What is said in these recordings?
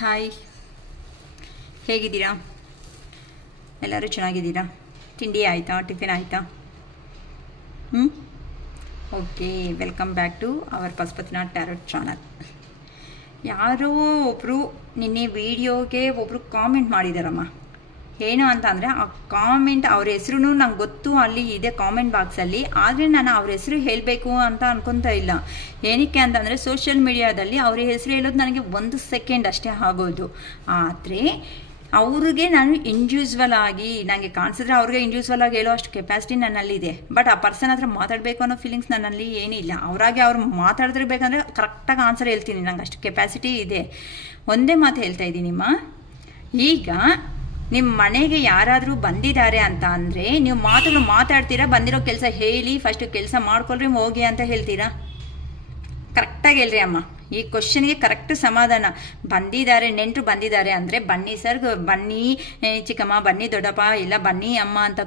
Hi, ಹೇಗಿದ್ದೀರಾ? ಎಲ್ಲರೂ ಚೆನ್ನಾಗಿದ್ದೀರಾ? ತಿಂಡಿ ಆಯಿತಾ? ಟಿಫಿನ್ ಆಯಿತಾ? Okay, welcome back to our Pashupatinath tarot channel. ಯಾರೋ ಒಬ್ಬರು ನಿನ್ನೆ ವಿಡಿಯೋಗೆ ಒಬ್ಬರು ಕಾಮೆಂಟ್ ಮಾಡಿದಾರಮ್ಮ. ಏನು ಅಂತ ಅಂದರೆ ಆ ಕಾಮೆಂಟ್ ಅವ್ರ ಹೆಸರು ನಂಗೆ ಗೊತ್ತು, ಅಲ್ಲಿ ಇದೆ ಕಾಮೆಂಟ್ ಬಾಕ್ಸಲ್ಲಿ. ಆದರೆ ನಾನು ಅವ್ರ ಹೆಸರು ಹೇಳಬೇಕು ಅಂತ ಅನ್ಕೊತಾ ಇಲ್ಲ. ಏನಕ್ಕೆ ಅಂತಂದರೆ ಸೋಷಿಯಲ್ ಮೀಡಿಯಾದಲ್ಲಿ ಅವ್ರ ಹೆಸರು ಹೇಳೋದು ನನಗೆ 1 ಸೆಕೆಂಡ್ ಅಷ್ಟೇ ಆಗೋದು. ಆದರೆ ಅವ್ರಿಗೆ ನಾನು ಇಂಡಿವಿಜುವಲ್ ಆಗಿ ನನಗೆ ಕಾಣಿಸಿದ್ರೆ ಅವ್ರಿಗೆ ಇಂಡಿವಿಜುವಲ್ ಆಗಿ ಹೇಳೋ ಅಷ್ಟು ಕೆಪಾಸಿಟಿ ನನ್ನಲ್ಲಿದೆ. ಬಟ್ ಆ ಪರ್ಸನ್ ಹತ್ರ ಮಾತಾಡಬೇಕು ಅನ್ನೋ ಫೀಲಿಂಗ್ಸ್ ನನ್ನಲ್ಲಿ ಏನಿಲ್ಲ. ಅವರಾಗೆ ಅವ್ರು ಮಾತಾಡಿದ್ರಬೇಕಂದ್ರೆ ಕರೆಕ್ಟಾಗಿ ಆನ್ಸರ್ ಹೇಳ್ತೀನಿ, ನಂಗೆ ಅಷ್ಟು ಕೆಪಾಸಿಟಿ ಇದೆ. ಒಂದೇ ಮಾತು ಹೇಳ್ತಾ ಇದ್ದೀನಿಮ್ಮ. ಈಗ ನಿಮ್ಮ ಮನೆಗೆ ಯಾರಾದರೂ ಬಂದಿದ್ದಾರೆ ಅಂತ ಅಂದರೆ ನೀವು ಮಾತಾಡ್ತೀರಾ, ಬಂದಿರೋ ಕೆಲಸ ಹೇಳಿ, ಫಸ್ಟು ಕೆಲಸ ಮಾಡ್ಕೊಳ್ರಿ ಹೋಗಿ ಅಂತ ಹೇಳ್ತೀರಾ? ಕರೆಕ್ಟಾಗಿ ಹೇಳ್ರಿ ಅಮ್ಮ. ಈ ಕ್ವಶನ್ಗೆ ಕರೆಕ್ಟ್ ಸಮಾಧಾನ. ಬಂದಿದ್ದಾರೆ, ನೆಂಟರು ಬಂದಿದ್ದಾರೆ ಅಂದರೆ ಬನ್ನಿ ಸರ್, ಬನ್ನಿ ಚಿಕ್ಕಮ್ಮ, ಬನ್ನಿ ದೊಡ್ಡಪ್ಪ, ಇಲ್ಲ ಬನ್ನಿ ಅಮ್ಮ ಅಂತ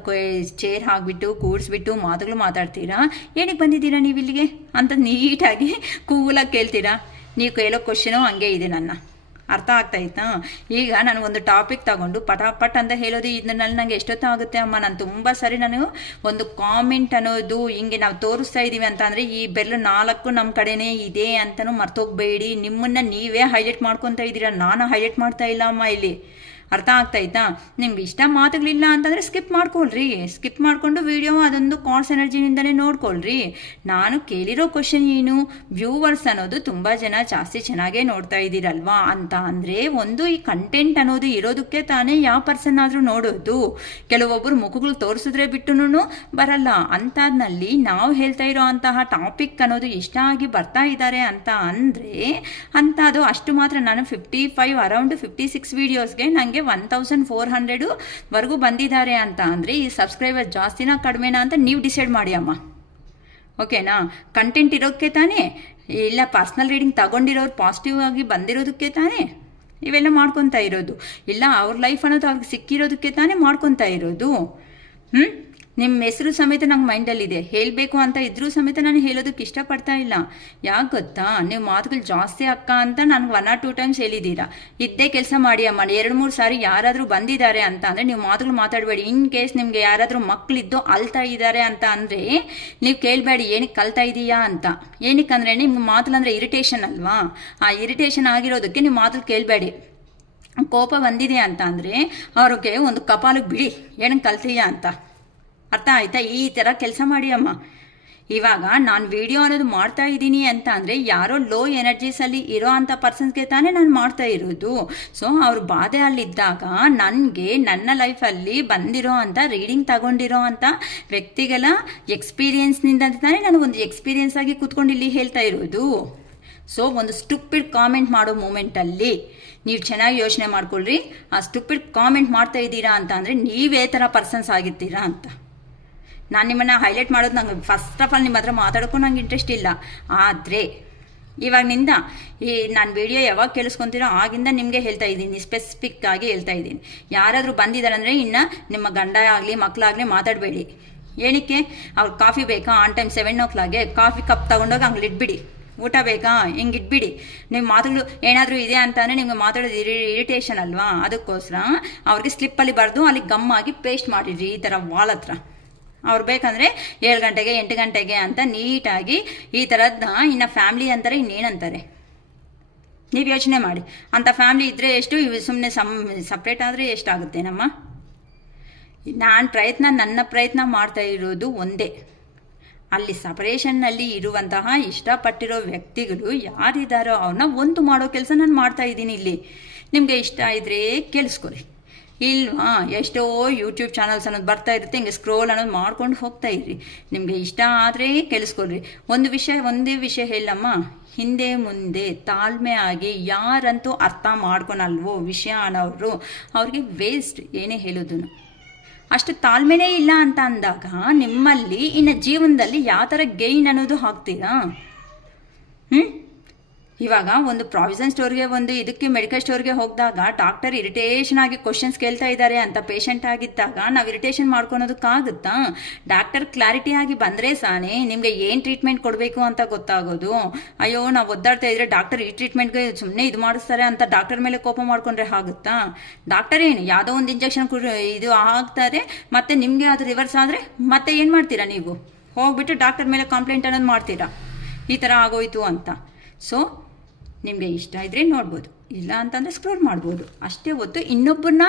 ಚೇರ್ ಹಾಕ್ಬಿಟ್ಟು ಕೂಡಿಸ್ಬಿಟ್ಟು ಮಾತಾಡ್ತೀರಾ? ಏನಕ್ಕೆ ಬಂದಿದ್ದೀರಾ ನೀವು ಇಲ್ಲಿಗೆ ಅಂತ ನೀಟಾಗಿ ಕೂಲಾಗಿ ಕೇಳ್ತೀರಾ? ನೀವು ಕೇಳೋ ಕ್ವಶನು ಹಂಗೆ ಇದೆ. ಅರ್ಥ ಆಗ್ತಾಯಿತ್ತಾ? ಈಗ ನಾನು ಒಂದು ಟಾಪಿಕ್ ತಗೊಂಡು ಪಟಾಪಟ್ ಅಂತ ಹೇಳೋದು ಇದನ್ನಲ್ಲಿ ನನಗೆ ಎಷ್ಟೊತ್ತಾಗುತ್ತೆ ಅಮ್ಮ. ನಾನು ತುಂಬ ಸರಿ ನಾನು ಒಂದು ಕಾಮೆಂಟ್ ಅನ್ನೋದು ಹಿಂಗೆ ನಾವು ತೋರಿಸ್ತಾ ಇದ್ದೀವಿ ಅಂತ ಅಂದರೆ ಈ ಬೆರಳು 4 ನಮ್ಮ ಕಡೆನೇ ಇದೆ ಅಂತಲೂ ಮರ್ತೋಗ್ಬೇಡಿ. ನಿಮ್ಮನ್ನು ನೀವೇ ಹೈಲೈಟ್ ಮಾಡ್ಕೊತಾ ಇದ್ದೀರಾ, ನಾನು ಹೈಲೈಟ್ ಮಾಡ್ತಾ ಇಲ್ಲ ಅಮ್ಮ ಇಲ್ಲಿ. ಅರ್ಥ ಆಗ್ತಾಯಿತ್ತಾ? ನಿಮ್ಗೆ ಇಷ್ಟ ಮಾತುಗಳಿಲ್ಲ ಅಂತಂದರೆ ಸ್ಕಿಪ್ ಮಾಡ್ಕೊಳ್ರಿ. ಸ್ಕಿಪ್ ಮಾಡಿಕೊಂಡು ವಿಡಿಯೋ ಅದೊಂದು ಕಾನ್ಸ್ ಎನರ್ಜಿನಿಂದಲೇ ನೋಡ್ಕೊಳ್ರಿ. ನಾನು ಕೇಳಿರೋ ಕ್ವಶನ್ ಏನು, ವ್ಯೂವರ್ಸ್ ಅನ್ನೋದು ತುಂಬ ಜನ ಜಾಸ್ತಿ ಚೆನ್ನಾಗೇ ನೋಡ್ತಾ ಇದ್ದೀರಲ್ವಾ ಅಂತ ಅಂದರೆ ಒಂದು ಈ ಕಂಟೆಂಟ್ ಅನ್ನೋದು ಇರೋದಕ್ಕೆ ತಾನೇ ಯಾವ ಪರ್ಸನ್ ಆದರೂ ನೋಡೋದು. ಕೆಲವೊಬ್ಬರು ಮುಖಗಳು ತೋರಿಸಿದ್ರೆ ಬಿಟ್ಟು ಬರಲ್ಲ. ಅಂಥದ್ನಲ್ಲಿ ನಾವು ಹೇಳ್ತಾ ಇರೋ ಅಂತಹ ಟಾಪಿಕ್ ಅನ್ನೋದು ಇಷ್ಟ ಆಗಿ ಬರ್ತಾ ಇದ್ದಾರೆ ಅಂತ ಅಂದರೆ ಅಂಥದ್ದು ಅಷ್ಟು ಮಾತ್ರ. ನಾನು 55 ಅರೌಂಡ್ 56 ವೀಡಿಯೋಸ್ಗೆ ನನಗೆ 1400 ವರೆಗೂ ಬಂದಿದ್ದಾರೆ ಅಂತ ಅಂದರೆ ಈ ಸಬ್ಸ್ಕ್ರೈಬರ್ ಜಾಸ್ತಿನಾ ಕಡಿಮೆನಾ ಅಂತ ನೀವು ಡಿಸೈಡ್ ಮಾಡಿ ಅಮ್ಮ. ಓಕೆನಾ? ಕಂಟೆಂಟ್ ಇರೋಕ್ಕೆ ತಾನೇ, ಇಲ್ಲ ಪರ್ಸ್ನಲ್ ರೀಡಿಂಗ್ ತಗೊಂಡಿರೋರು ಪಾಸಿಟಿವ್ ಆಗಿ ಬಂದಿರೋದಕ್ಕೆ ತಾನೇ ಇವೆಲ್ಲ ಮಾಡ್ಕೊತಾ ಇರೋದು, ಇಲ್ಲ ಅವ್ರ ಲೈಫ್ ಅನ್ನೋದು ಅವ್ರಿಗೆ ಸಿಕ್ಕಿರೋದಕ್ಕೆ ತಾನೇ ಮಾಡ್ಕೊತಾ ಇರೋದು. ನಿಮ್ಮ ಹೆಸರು ಸಮೇತ ನಂಗೆ ಮೈಂಡಲ್ಲಿದೆ, ಹೇಳಬೇಕು ಅಂತ ಇದ್ರೂ ಸಮೇತ ನಾನು ಹೇಳೋದಕ್ಕೆ ಇಷ್ಟಪಡ್ತಾ ಇಲ್ಲ. ಯಾಕೆ ಗೊತ್ತಾ? ನೀವು ಮಾತುಗಳು ಜಾಸ್ತಿ ಅಕ್ಕ ಅಂತ ನನಗೆ 1 or 2 ಟೈಮ್ಸ್ ಹೇಳಿದ್ದೀರಾ. ಇದ್ದೇ ಕೆಲಸ ಮಾಡಿ ಅಮ್ಮ. 2-3 ಸಾರಿ ಯಾರಾದರೂ ಬಂದಿದ್ದಾರೆ ಅಂತ ಅಂದರೆ ನೀವು ಮಾತುಗಳು ಮಾತಾಡಬೇಡಿ. ಇನ್ ಕೇಸ್ ನಿಮಗೆ ಯಾರಾದರೂ ಮಕ್ಕಳಿದ್ದು ಅಳ್ತಾ ಇದ್ದಾರೆ ಅಂತ ಅಂದರೆ ನೀವು ಕೇಳಬೇಡಿ ಏನಕ್ಕೆ ಕಲ್ತಾ ಇದೀಯಾ ಅಂತ. ಏನಕ್ಕೆ ಅಂದರೆ ನಿಮ್ಗೆ ಮಾತುలంದ್ರೆ ಇರಿಟೇಷನ್ ಅಲ್ವಾ? ಆ ಇರಿಟೇಷನ್ ಆಗಿರೋದಕ್ಕೆ ನೀವು ಮಾತುಗಳು ಕೇಳಬೇಡಿ. ಕೋಪ ಬಂದಿದೆ ಅಂತ ಅಂದರೆ ಅವ್ರಿಗೆ ಒಂದು ಕಪಾಲಿಗೆ ಬಿಡಿ, ಏನಕ್ಕೆ ಕಲ್ತೀಯಾ ಅಂತ. ಅರ್ಥ ಆಯ್ತಾ? ಈ ಥರ ಕೆಲಸ ಮಾಡಿ ಅಮ್ಮ. ಇವಾಗ ನಾನು ವಿಡಿಯೋ ಅನ್ನೋದು ಮಾಡ್ತಾ ಇದ್ದೀನಿ ಅಂತ ಅಂದರೆ ಯಾರೋ ಲೋ ಎನರ್ಜೀಸಲ್ಲಿ ಇರೋ ಅಂಥ ಪರ್ಸನ್ಸ್ಗೆ ತಾನೇ ನಾನು ಮಾಡ್ತಾ ಇರೋದು. ಸೊ ಅವ್ರ ಬಾಧೆ ಅಲ್ಲಿದ್ದಾಗ ನನಗೆ ನನ್ನ ಲೈಫಲ್ಲಿ ಬಂದಿರೋ ಅಂಥ ರೀಡಿಂಗ್ ತಗೊಂಡಿರೋ ಅಂಥ ವ್ಯಕ್ತಿಗಳ ಎಕ್ಸ್ಪೀರಿಯೆನ್ಸ್ನಿಂದ ತಾನೇ ನಾನು ಒಂದು ಎಕ್ಸ್ಪೀರಿಯೆನ್ಸ್ ಆಗಿ ಕೂತ್ಕೊಂಡು ಇಲ್ಲಿ ಹೇಳ್ತಾ ಇರೋದು. ಸೊ ಒಂದು ಸ್ಟುಪಿಡ್ ಕಾಮೆಂಟ್ ಮಾಡೋ ಮೂಮೆಂಟಲ್ಲಿ ನೀವು ಚೆನ್ನಾಗಿ ಯೋಚನೆ ಮಾಡ್ಕೊಳ್ರಿ. ಆ ಸ್ಟುಪಿಡ್ ಕಾಮೆಂಟ್ ಮಾಡ್ತಾ ಇದ್ದೀರಾ ಅಂತ ಅಂದರೆ ನೀವೇ ಥರ ಪರ್ಸನ್ಸ್ ಆಗಿರ್ತೀರಾ ಅಂತ. ನಾನು ನಿಮ್ಮನ್ನು ಹೈಲೈಟ್ ಮಾಡೋದು ನಂಗೆ ಫಸ್ಟ್ ಆಫ್ ಆಲ್ ನಿಮ್ಮ ಹತ್ರ ಮಾತಾಡೋಕ್ಕೂ ನಂಗೆ ಇಂಟ್ರೆಸ್ಟ್ ಇಲ್ಲ. ಆದರೆ ಇವಾಗಿನಿಂದ ನಾನು ವಿಡಿಯೋ ಯಾವಾಗ ಕೇಳಿಸ್ಕೊತೀರೋ ಆಗಿಂದ ನಿಮಗೆ ಹೇಳ್ತಾ ಇದ್ದೀನಿ, ಸ್ಪೆಸಿಫಿಕ್ ಆಗಿ ಹೇಳ್ತಾ ಇದ್ದೀನಿ. ಯಾರಾದರೂ ಬಂದಿದ್ದಾರೆ ಅಂದರೆ ಇನ್ನು ನಿಮ್ಮ ಗಂಡ ಆಗಲಿ ಮಕ್ಕಳಾಗಲಿ ಮಾತಾಡಬೇಡಿ. ಏನಕ್ಕೆ? ಅವ್ರು ಕಾಫಿ ಬೇಕಾ on time 7 o'clock coffee cup ತೊಗೊಂಡೋಗಿ ಹಂಗೆ ಇಟ್ಬಿಡಿ. ಊಟ ಬೇಕಾ ಹಿಂಗೆ ಇಟ್ಬಿಡಿ. ನಿಮ್ಮ ಮಾತುಗಳು ಏನಾದರೂ ಇದೆ ಅಂತಂದರೆ ನಿಮಗೆ ಮಾತಾಡೋದು ಇರಿಟೇಷನ್ ಅಲ್ವಾ? ಅದಕ್ಕೋಸ್ಕರ ಅವ್ರಿಗೆ ಸ್ಲಿಪ್ಪಲ್ಲಿ ಬರೆದು ಅಲ್ಲಿ ಗಮ್ಮಾಗಿ ಪೇಸ್ಟ್ ಮಾಡಿಡ್ರಿ ಈ ಥರ ವಾಲ್ ಹತ್ರ. ಅವ್ರು ಬೇಕಂದರೆ 7 ಗಂಟೆಗೆ 8 ಗಂಟೆಗೆ ಅಂತ ನೀಟಾಗಿ ಈ ಥರದ್ದು. ಇನ್ನು ಫ್ಯಾಮ್ಲಿ ಅಂತಾರೆ, ಇನ್ನೇನಂತಾರೆ ನೀವು ಯೋಚನೆ ಮಾಡಿ. ಅಂಥ ಫ್ಯಾಮ್ಲಿ ಇದ್ದರೆ ಎಷ್ಟು, ಇವು ಸುಮ್ಮನೆ ಸಪ್ರೇಟ್ ಆದರೆ ಎಷ್ಟಾಗುತ್ತೆ ನಮ್ಮ. ನನ್ನ ಪ್ರಯತ್ನ ಮಾಡ್ತಾ ಇರೋದು ಒಂದೇ, ಅಲ್ಲಿ ಸಪರೇಷನ್ನಲ್ಲಿ ಇರುವಂತಹ ಇಷ್ಟಪಟ್ಟಿರೋ ವ್ಯಕ್ತಿಗಳು ಯಾರಿದ್ದಾರೋ ಅವ್ರನ್ನ ಒಂದು ಮಾಡೋ ಕೆಲಸ ನಾನು ಮಾಡ್ತಾ ಇದ್ದೀನಿ ಇಲ್ಲಿ. ನಿಮಗೆ ಇಷ್ಟ ಇದ್ದರೆ ಕೇಳಿಸ್ಕೊರಿ, ಇಲ್ವಾ ಎಷ್ಟೋ ಯೂಟ್ಯೂಬ್ ಚಾನಲ್ಸ್ ಅನ್ನೋದು ಬರ್ತಾ ಇರುತ್ತೆ, ಹಿಂಗೆ ಸ್ಕ್ರೋಲ್ ಅನ್ನೋದು ಮಾಡ್ಕೊಂಡು ಹೋಗ್ತಾ ಇರ್ರಿ. ನಿಮಗೆ ಇಷ್ಟ ಆದರೆ ಕೇಳಿಸ್ಕೊಳ್ರಿ. ಒಂದೇ ವಿಷಯ ಹೇಳಮ್ಮ, ಹಿಂದೆ ಮುಂದೆ ತಾಳ್ಮೆ ಆಗಿ ಯಾರಂತೂ ಅರ್ಥ ಮಾಡ್ಕೊಳಲ್ವೋ ವಿಷಯ ಅನ್ನೋರು ಅವ್ರಿಗೆ ವೇಸ್ಟ್ ಏನೇ ಹೇಳೋದು. ಅಷ್ಟು ತಾಳ್ಮೆನೇ ಇಲ್ಲ ಅಂತ ಅಂದಾಗ ನಿಮ್ಮಲ್ಲಿ ಇನ್ನು ಜೀವನದಲ್ಲಿ ಯಾವ ಥರ ಗೈನ್ ಅನ್ನೋದು ಹಾಕ್ತೀರಾ? ಇವಾಗ ಒಂದು ಪ್ರಾವಿಷನ್ ಸ್ಟೋರ್ಗೆ ಒಂದು ಇದಕ್ಕೆ ಮೆಡಿಕಲ್ ಸ್ಟೋರ್ಗೆ ಹೋಗಿದಾಗ ಡಾಕ್ಟರ್ ಇರಿಟೇಷನ್ ಆಗಿ ಕ್ವಶನ್ಸ್ ಕೇಳ್ತಾ ಇದ್ದಾರೆ ಅಂತ ಪೇಷಂಟ್ ಆಗಿದ್ದಾಗ ನಾವು ಇರಿಟೇಷನ್ ಮಾಡ್ಕೊಳೋದಕ್ಕಾಗುತ್ತಾ? ಡಾಕ್ಟರ್ ಕ್ಲಾರಿಟಿ ಆಗಿ ಬಂದರೆ ಸಾನೆ ನಿಮಗೆ ಏನು ಟ್ರೀಟ್ಮೆಂಟ್ ಕೊಡಬೇಕು ಅಂತ ಗೊತ್ತಾಗೋದು. ಅಯ್ಯೋ ನಾವು ಒದ್ದಾಡ್ತಾ ಇದ್ರೆ ಡಾಕ್ಟರ್ ಈ ಟ್ರೀಟ್ಮೆಂಟ್ಗೆ ಸುಮ್ಮನೆ ಇದು ಮಾಡಿಸ್ತಾರೆ ಅಂತ ಡಾಕ್ಟರ್ ಮೇಲೆ ಕೋಪ ಮಾಡ್ಕೊಂಡ್ರೆ ಆಗುತ್ತಾ? ಡಾಕ್ಟರ್ ಏನು ಯಾವುದೋ ಒಂದು ಇಂಜೆಕ್ಷನ್ ಇದು ಆಗ್ತಾರೆ, ಮತ್ತೆ ನಿಮಗೆ ಅದು ರಿವರ್ಸ್ ಆದರೆ ಮತ್ತೆ ಏನು ಮಾಡ್ತೀರಾ? ನೀವು ಹೋಗ್ಬಿಟ್ಟು ಡಾಕ್ಟರ್ ಮೇಲೆ ಕಂಪ್ಲೇಂಟ್ ಅನ್ನೋದು ಮಾಡ್ತೀರಾ, ಈ ಥರ ಆಗೋಯ್ತು ಅಂತ. ಸೊ ನಿಮಗೆ ಇಷ್ಟ ಇದ್ದರೆ ನೋಡ್ಬೋದು, ಇಲ್ಲ ಅಂತಂದರೆ ಸ್ಕ್ರೋಲ್ ಮಾಡ್ಬೋದು ಅಷ್ಟೇ ಹೊತ್ತು. ಇನ್ನೊಬ್ಬರನ್ನ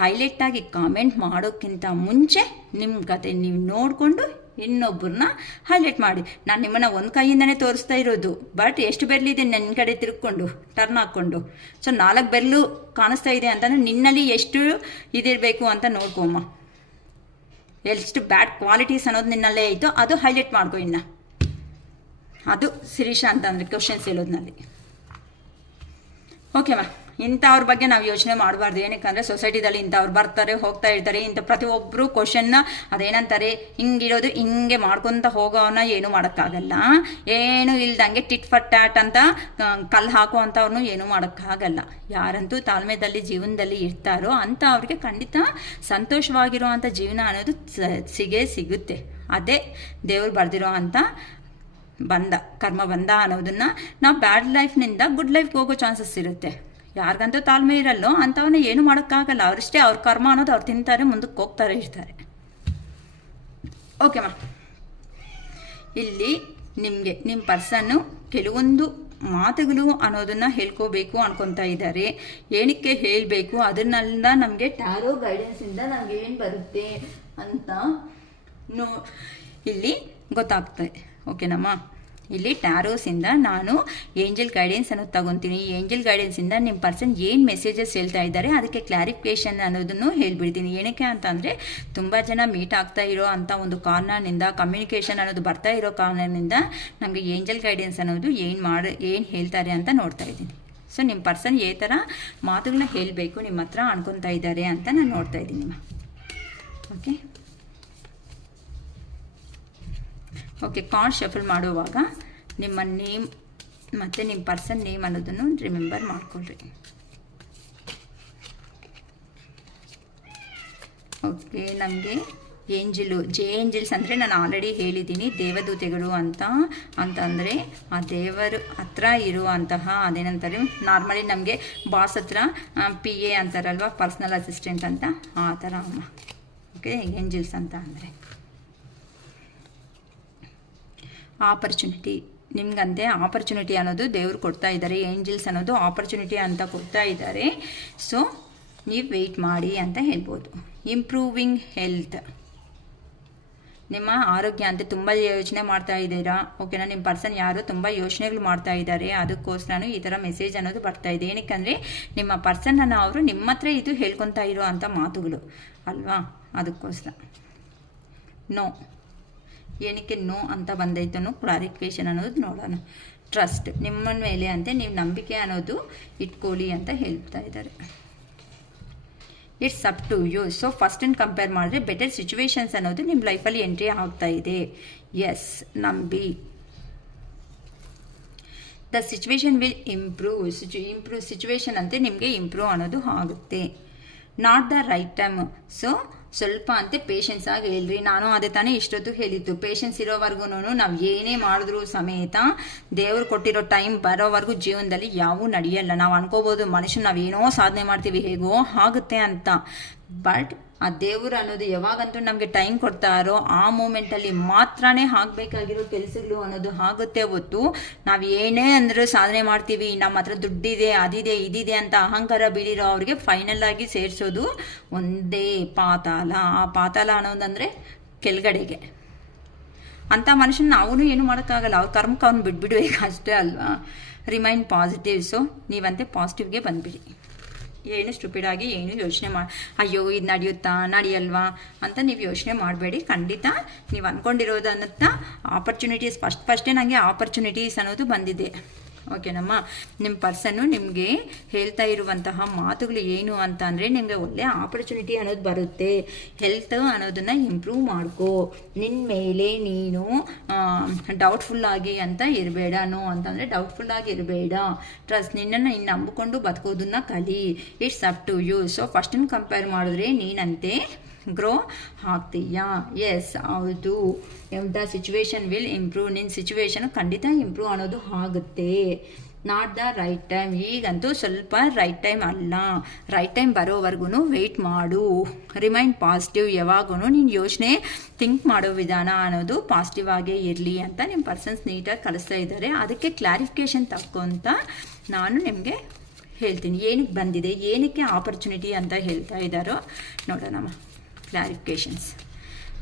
ಹೈಲೈಟಾಗಿ ಕಾಮೆಂಟ್ ಮಾಡೋಕ್ಕಿಂತ ಮುಂಚೆ ನಿಮ್ಮ ಕತೆ ನೀವು ನೋಡಿಕೊಂಡು ಇನ್ನೊಬ್ಬರನ್ನ ಹೈಲೈಟ್ ಮಾಡಿ. ನಾನು ನಿಮ್ಮನ್ನು ಒಂದು ಕೈಯಿಂದನೇ ತೋರಿಸ್ತಾ ಇರೋದು, ಬಟ್ ಎಷ್ಟು ಬೆರಳಿದೆ ನನ್ನ ಕಡೆ ತಿರ್ಕೊಂಡು ಟರ್ನ್ ಹಾಕ್ಕೊಂಡು. ಸೊ 4 ಬೆರಳು ಕಾಣಿಸ್ತಾ ಇದೆ ಅಂತಂದರೆ ನಿನ್ನಲ್ಲಿ ಎಷ್ಟು ಇದಿರಬೇಕು ಅಂತ ನೋಡ್ಕೊಮ್ಮ. ಎಷ್ಟು ಬ್ಯಾಡ್ ಕ್ವಾಲಿಟೀಸ್ ಅನ್ನೋದು ನಿನ್ನಲ್ಲೇ ಆಯಿತು ಅದು ಹೈಲೈಟ್ ಮಾಡ್ಕೊ. ಇನ್ನು ಅದು ಶಿರೀಷಾ ಅಂತಂದರೆ ಕ್ವಶನ್ಸ್ ಹೇಳೋದ್ನಲ್ಲಿ. ಓಕೆಮ್ಮ, ಇಂಥವ್ರ ಬಗ್ಗೆ ನಾವು ಯೋಚನೆ ಮಾಡಬಾರ್ದು. ಏನಕ್ಕಂದರೆ ಸೊಸೈಟಿದಲ್ಲಿ ಇಂಥವ್ರು ಬರ್ತಾರೆ ಹೋಗ್ತಾ ಇರ್ತಾರೆ. ಇಂಥ ಪ್ರತಿಯೊಬ್ಬರು ಕ್ವಶನ್ನ ಅದೇನಂತಾರೆ ಹಿಂಗಿರೋದು ಹಿಂಗೆ ಮಾಡ್ಕೊತ ಹೋಗೋವನ್ನ ಏನೂ ಮಾಡೋಕ್ಕಾಗಲ್ಲ. ಏನು ಇಲ್ದಂಗೆ ಟಿಟ್ ಫಟ್ ಟ್ಯಾಟ್ ಅಂತ ಕಲ್ಲು ಹಾಕುವಂಥವ್ರನ್ನೂ ಏನೂ ಮಾಡೋಕ್ಕಾಗಲ್ಲ. ಯಾರಂತೂ ತಾಳ್ಮೆದಲ್ಲಿ ಜೀವನದಲ್ಲಿ ಇರ್ತಾರೋ ಅಂಥ ಅವ್ರಿಗೆ ಖಂಡಿತ ಸಂತೋಷವಾಗಿರುವಂಥ ಜೀವನ ಅನ್ನೋದು ಸಿಗುತ್ತೆ. ಅದೇ ದೇವ್ರು ಬರೆದಿರೋ ಅಂಥ ಕರ್ಮ ಬಂಧ ಅನ್ನೋದನ್ನು ನಾವು ಬ್ಯಾಡ್ ಲೈಫ್ನಿಂದ ಗುಡ್ ಲೈಫ್ಗೆ ಹೋಗೋ ಚಾನ್ಸಸ್ ಇರುತ್ತೆ. ಯಾರಿಗಂತೂ ತಾಳ್ಮೆ ಇರಲ್ಲೋ ಅಂಥವನ್ನ ಏನು ಮಾಡೋಕ್ಕಾಗಲ್ಲ. ಅವರಷ್ಟೇ ಅವ್ರ ಕರ್ಮ ಅನ್ನೋದು ಅವ್ರು ತಿಂತಾರೆ, ಮುಂದಕ್ಕೆ ಹೋಗ್ತಾರೆ ಇರ್ತಾರೆ. ಓಕೆಮ್ಮ, ಇಲ್ಲಿ ನಿಮಗೆ ನಿಮ್ಮ ಪರ್ಸನ್ನು ಕೆಲವೊಂದು ಮಾತುಗಳು ಅನ್ನೋದನ್ನು ಹೇಳ್ಕೋಬೇಕು ಅನ್ಕೊತಾ ಇದ್ದಾರೆ. ಏನಕ್ಕೆ ಹೇಳಬೇಕು ಅದನ್ನೆಲ್ಲ ನಮಗೆ ಟ್ಯಾರೋ ಗೈಡೆನ್ಸಿಂದ ನಮ್ಗೆ ಏನು ಬರುತ್ತೆ ಅಂತ ಇಲ್ಲಿ ಗೊತ್ತಾಗ್ತದೆ. ಓಕೆನಮ್ಮ, ಇಲ್ಲಿ ಟ್ಯಾರೋಸಿಂದ ನಾನು ಏಂಜಲ್ ಗೈಡೆನ್ಸ್ ಅನ್ನೋದು ತಗೊತೀನಿ. ಏಂಜಲ್ ಗೈಡೆನ್ಸಿಂದ ನಿಮ್ಮ ಪರ್ಸನ್ ಏನು ಮೆಸೇಜಸ್ ಹೇಳ್ತಾ ಇದ್ದಾರೆ ಅದಕ್ಕೆ ಕ್ಲಾರಿಫಿಕೇಷನ್ ಅನ್ನೋದನ್ನು ಹೇಳ್ಬಿಡ್ತೀನಿ. ಏನಕ್ಕೆ ಅಂತಂದರೆ ತುಂಬ ಜನ ಮೀಟ್ ಆಗ್ತಾ ಇರೋ ಅಂಥ ಒಂದು ಕಾರಣದಿಂದ, ಕಮ್ಯುನಿಕೇಷನ್ ಅನ್ನೋದು ಬರ್ತಾ ಇರೋ ಕಾರಣದಿಂದ ನಮಗೆ ಏಂಜಲ್ ಗೈಡೆನ್ಸ್ ಅನ್ನೋದು ಏನು ಹೇಳ್ತಾರೆ ಅಂತ ನೋಡ್ತಾ ಇದ್ದೀನಿ. ಸೊ ನಿಮ್ಮ ಪರ್ಸನ್ ಈ ಥರ ಮಾತುಗಳನ್ನ ಹೇಳಬೇಕು ನಿಮ್ಮ ಹತ್ರ ಅನ್ಕೊತಾ ಇದ್ದಾರೆ ಅಂತ ನಾನು ನೋಡ್ತಾ ಇದ್ದೀನಿ. ಓಕೆ ಓಕೆ, ಕಾರ್ಡ್ ಶಫಲ್ ಮಾಡುವಾಗ ನಿಮ್ಮ ನೇಮ್ ಮತ್ತು ನಿಮ್ಮ ಪರ್ಸನ್ ನೇಮ್ ಅನ್ನೋದನ್ನು ರಿಮೆಂಬರ್ ಮಾಡ್ಕೊಳ್ರಿ. ಓಕೆ, ನಮಗೆ ಏಂಜಲ್ಸ್ ಅಂದರೆ ನಾನು ಆಲ್ರೆಡಿ ಹೇಳಿದ್ದೀನಿ ದೇವದೂತೆಗಳು ಅಂತಂದರೆ ಆ ದೇವರು ಹತ್ರ ಇರುವಂತಹ ಅದೇನಂತಾರೆ ನಾರ್ಮಲಿ ನಮಗೆ ಬಾಸ್ ಹತ್ರ PA ಅಂತಾರಲ್ವ, ಪರ್ಸ್ನಲ್ ಅಸಿಸ್ಟೆಂಟ್ ಅಂತ, ಆ ಥರ ಅಮ್ಮ. ಓಕೆ, ಏಂಜಲ್ಸ್ ಅಂತ ಅಂದರೆ ಆಪರ್ಚುನಿಟಿ. ನಿಮ್ಗಂತೆ ಆಪರ್ಚುನಿಟಿ ಅನ್ನೋದು ದೇವರು ಕೊಡ್ತಾ ಇದ್ದಾರೆ. ಏಂಜಲ್ಸ್ ಅನ್ನೋದು ಆಪರ್ಚುನಿಟಿ ಅಂತ ಕೊಡ್ತಾ ಇದ್ದಾರೆ. ಸೊ ನೀವು ವೆಯ್ಟ್ ಮಾಡಿ ಅಂತ ಹೇಳ್ಬೋದು. ಇಂಪ್ರೂವಿಂಗ್ ಹೆಲ್ತ್, ನಿಮ್ಮ ಆರೋಗ್ಯ ಅಂತ ತುಂಬ ಯೋಚನೆ ಮಾಡ್ತಾ ಇದ್ದೀರಾ. ಓಕೆನಾ, ನಿಮ್ಮ ಪರ್ಸನ್ ಯಾರು ತುಂಬ ಯೋಚನೆಗಳು ಮಾಡ್ತಾ ಇದ್ದಾರೆ, ಅದಕ್ಕೋಸ್ಕರ ಈ ಥರ ಮೆಸೇಜ್ ಅನ್ನೋದು ಬರ್ತಾ ಇದೆ. ಏನಕ್ಕಂದರೆ ನಿಮ್ಮ ಪರ್ಸನ್ನ ಅವರು ನಿಮ್ಮ ಹತ್ರ ಇದು ಹೇಳ್ಕೊತಾ ಇರೋ ಅಂಥ ಮಾತುಗಳು ಅಲ್ವಾ, ಅದಕ್ಕೋಸ್ಕರ. ನೋ, ಏನಕ್ಕೆ ನೋ ಅಂತ ಬಂದೈತನೋ ಕ್ಲಾರಿಫಿಕೇಷನ್ ಅನ್ನೋದು ನೋಡೋಣ. ಟ್ರಸ್ಟ್, ನಿಮ್ಮ ಮೇಲೆ ಅಂತೆ ನೀವು ನಂಬಿಕೆ ಅನ್ನೋದು ಇಟ್ಕೊಳ್ಳಿ ಅಂತ ಹೇಳ್ತಾ ಇದ್ದಾರೆ. It's up to you. So first and compare ಮಾಡಿದ್ರೆ ಬೆಟರ್ ಸಿಚುವೇಶನ್ಸ್ ಅನ್ನೋದು ನಿಮ್ಮ ಲೈಫಲ್ಲಿ ಎಂಟ್ರಿ ಆಗ್ತಾ ಇದೆ. ಎಸ್, ನಂಬಿ. The situation will improve. Situation ಅಂತೆ ನಿಮಗೆ ಇಂಪ್ರೂವ್ ಅನ್ನೋದು ಆಗುತ್ತೆ. Not the right time. So ಸ್ವಲ್ಪ ಅಂತೆ ಪೇಷನ್ಸ್ ಆಗಿ ಹೇಳ್ರಿ. ನಾನು ಅದೇ ತಾನೇ ಇಷ್ಟೊತ್ತು ಹೇಳಿದ್ದು, ಪೇಷನ್ಸ್ ಇರೋವರೆಗೂ ನಾವು ಏನೇ ಮಾಡಿದ್ರು ಸಮೇತ ದೇವ್ರು ಕೊಟ್ಟಿರೋ ಟೈಮ್ ಬರೋವರೆಗೂ ಜೀವನದಲ್ಲಿ ಯಾವೂ ನಡೆಯಲ್ಲ. ನಾವು ಅನ್ಕೋಬೋದು ಮನುಷ್ಯನ ನಾವೇನೋ ಸಾಧನೆ ಮಾಡ್ತೀವಿ ಹೇಗೋ ಆಗುತ್ತೆ ಅಂತ, ಬಟ್ ಆ ದೇವರು ಅನ್ನೋದು ಯಾವಾಗಂತೂ ನಮಗೆ ಟೈಮ್ ಕೊಡ್ತಾರೋ ಆ ಮೂಮೆಂಟಲ್ಲಿ ಮಾತ್ರನೇ ಆಗಬೇಕಾಗಿರೋ ಕೆಲಸಗಳು ಅನ್ನೋದು ಆಗುತ್ತೆ ಹೊತ್ತು ನಾವು ಏನೇ ಅಂದರೂ ಸಾಧನೆ ಮಾಡ್ತೀವಿ, ನಮ್ಮ ಹತ್ರ ದುಡ್ಡಿದೆ ಅದಿದೆ ಇದಿದೆ ಅಂತ ಅಹಂಕಾರ ಬೀಳಿರೋ ಅವ್ರಿಗೆ ಫೈನಲ್ ಆಗಿ ಸೇರಿಸೋದು ಒಂದೇ ಪಾತಾಳ. ಆ ಪಾತಾಳ ಅನ್ನೋದಂದರೆ ಕೆಳಗಡೆಗೆ. ಅಂಥ ಮನುಷ್ಯನ ನಾವು ಏನು ಮಾಡೋಕ್ಕಾಗಲ್ಲ, ಅವ್ರ ಕರ್ಮಕ್ಕೆ ಅವ್ನು ಬಿಟ್ಬಿಡ್ಬೇಕು ಅಷ್ಟೇ ಅಲ್ವಾ. Remain positive. ಸೊ ನೀವಂತೆ ಪಾಸಿಟಿವ್ಗೆ ಬಂದುಬಿಡಿ. ಏನು ಸ್ಟುಪಿಡಾಗಿ ಏನು ಯೋಚನೆ ಅಯ್ಯೋ ಇದು ನಡೆಯುತ್ತಾ ನಡೆಯಲ್ವಾ ಅಂತ ನೀವು ಯೋಚನೆ ಮಾಡಬೇಡಿ. ಖಂಡಿತ ನೀವು ಅಂದ್ಕೊಂಡಿರೋದನ್ನತ್ತ ಆಪರ್ಚುನಿಟೀಸ್ ಫಸ್ಟೇ ನನಗೆ ಆಪರ್ಚುನಿಟೀಸ್ ಅನ್ನೋದು ಬಂದಿದೆ. ಓಕೆನಮ್ಮ. ನಿಮ್ಮ ಪರ್ಸನ್ನು ನಿಮಗೆ ಹೇಳ್ತಾ ಇರುವಂತಹ ಮಾತುಗಳು ಏನು ಅಂತ ಅಂದರೆ, ನಿಮಗೆ ಒಳ್ಳೆಯ ಆಪರ್ಚುನಿಟಿ ಅನ್ನೋದು ಬರುತ್ತೆ. ಹೆಲ್ತ್ ಅನ್ನೋದನ್ನು ಇಂಪ್ರೂವ್ ಮಾಡ್ಕೋ. ನಿನ್ನ ಮೇಲೆ ನೀನು ಡೌಟ್ಫುಲ್ಲಾಗಿ ಅಂತ ಇರಬೇಡ. ನೋ ಅಂತಂದರೆ ಡೌಟ್ಫುಲ್ಲಾಗಿ ಇರಬೇಡ. ಟ್ರಸ್ಟ್, ನಿನ್ನನ್ನು ಇನ್ನು ನಂಬಿಕೊಂಡು ಬದುಕೋದನ್ನ ಕಲಿ. It's up to you. So ಫಸ್ಟನ್ನು ಕಂಪೇರ್ ಮಾಡಿದ್ರೆ ನೀನಂತೆ ಗ್ರೋ ಆಗ್ತೀಯಾ? ಎಸ್, ಹೌದು. The situation will improve. ನಿನ್ನ ಸಿಚುವೇಶನ್ ಖಂಡಿತ ಇಂಪ್ರೂವ್ ಅನ್ನೋದು ಆಗುತ್ತೆ. Not the right time. ಈಗಂತೂ ಸ್ವಲ್ಪ ರೈಟ್ ಟೈಮ್ ಅಲ್ಲ. ರೈಟ್ ಟೈಮ್ ಬರೋವರೆಗೂ ವೆಯ್ಟ್ ಮಾಡು. Remind positive. ಯಾವಾಗೂ ನೀನು ಯೋಚನೆ ಥಿಂಕ್ ಮಾಡೋ ವಿಧಾನ ಅನ್ನೋದು ಪಾಸಿಟಿವ್ ಆಗೇ ಇರಲಿ ಅಂತ ನಿಮ್ಮ ಪರ್ಸನ್ಸ್ ನೀಟಾಗಿ ಕಲಿಸ್ತಾ ಇದ್ದಾರೆ. ಅದಕ್ಕೆ ಕ್ಲಾರಿಫಿಕೇಷನ್ ತಕ್ಕೊಂತ ನಾನು ನಿಮಗೆ ಹೇಳ್ತೀನಿ ಏನಕ್ಕೆ ಬಂದಿದೆ, ಏನಕ್ಕೆ ಆಪರ್ಚುನಿಟಿ ಅಂತ ಹೇಳ್ತಾ ಇದ್ದಾರೋ ನೋಡೋಣಮ್ಮ. Clarifications.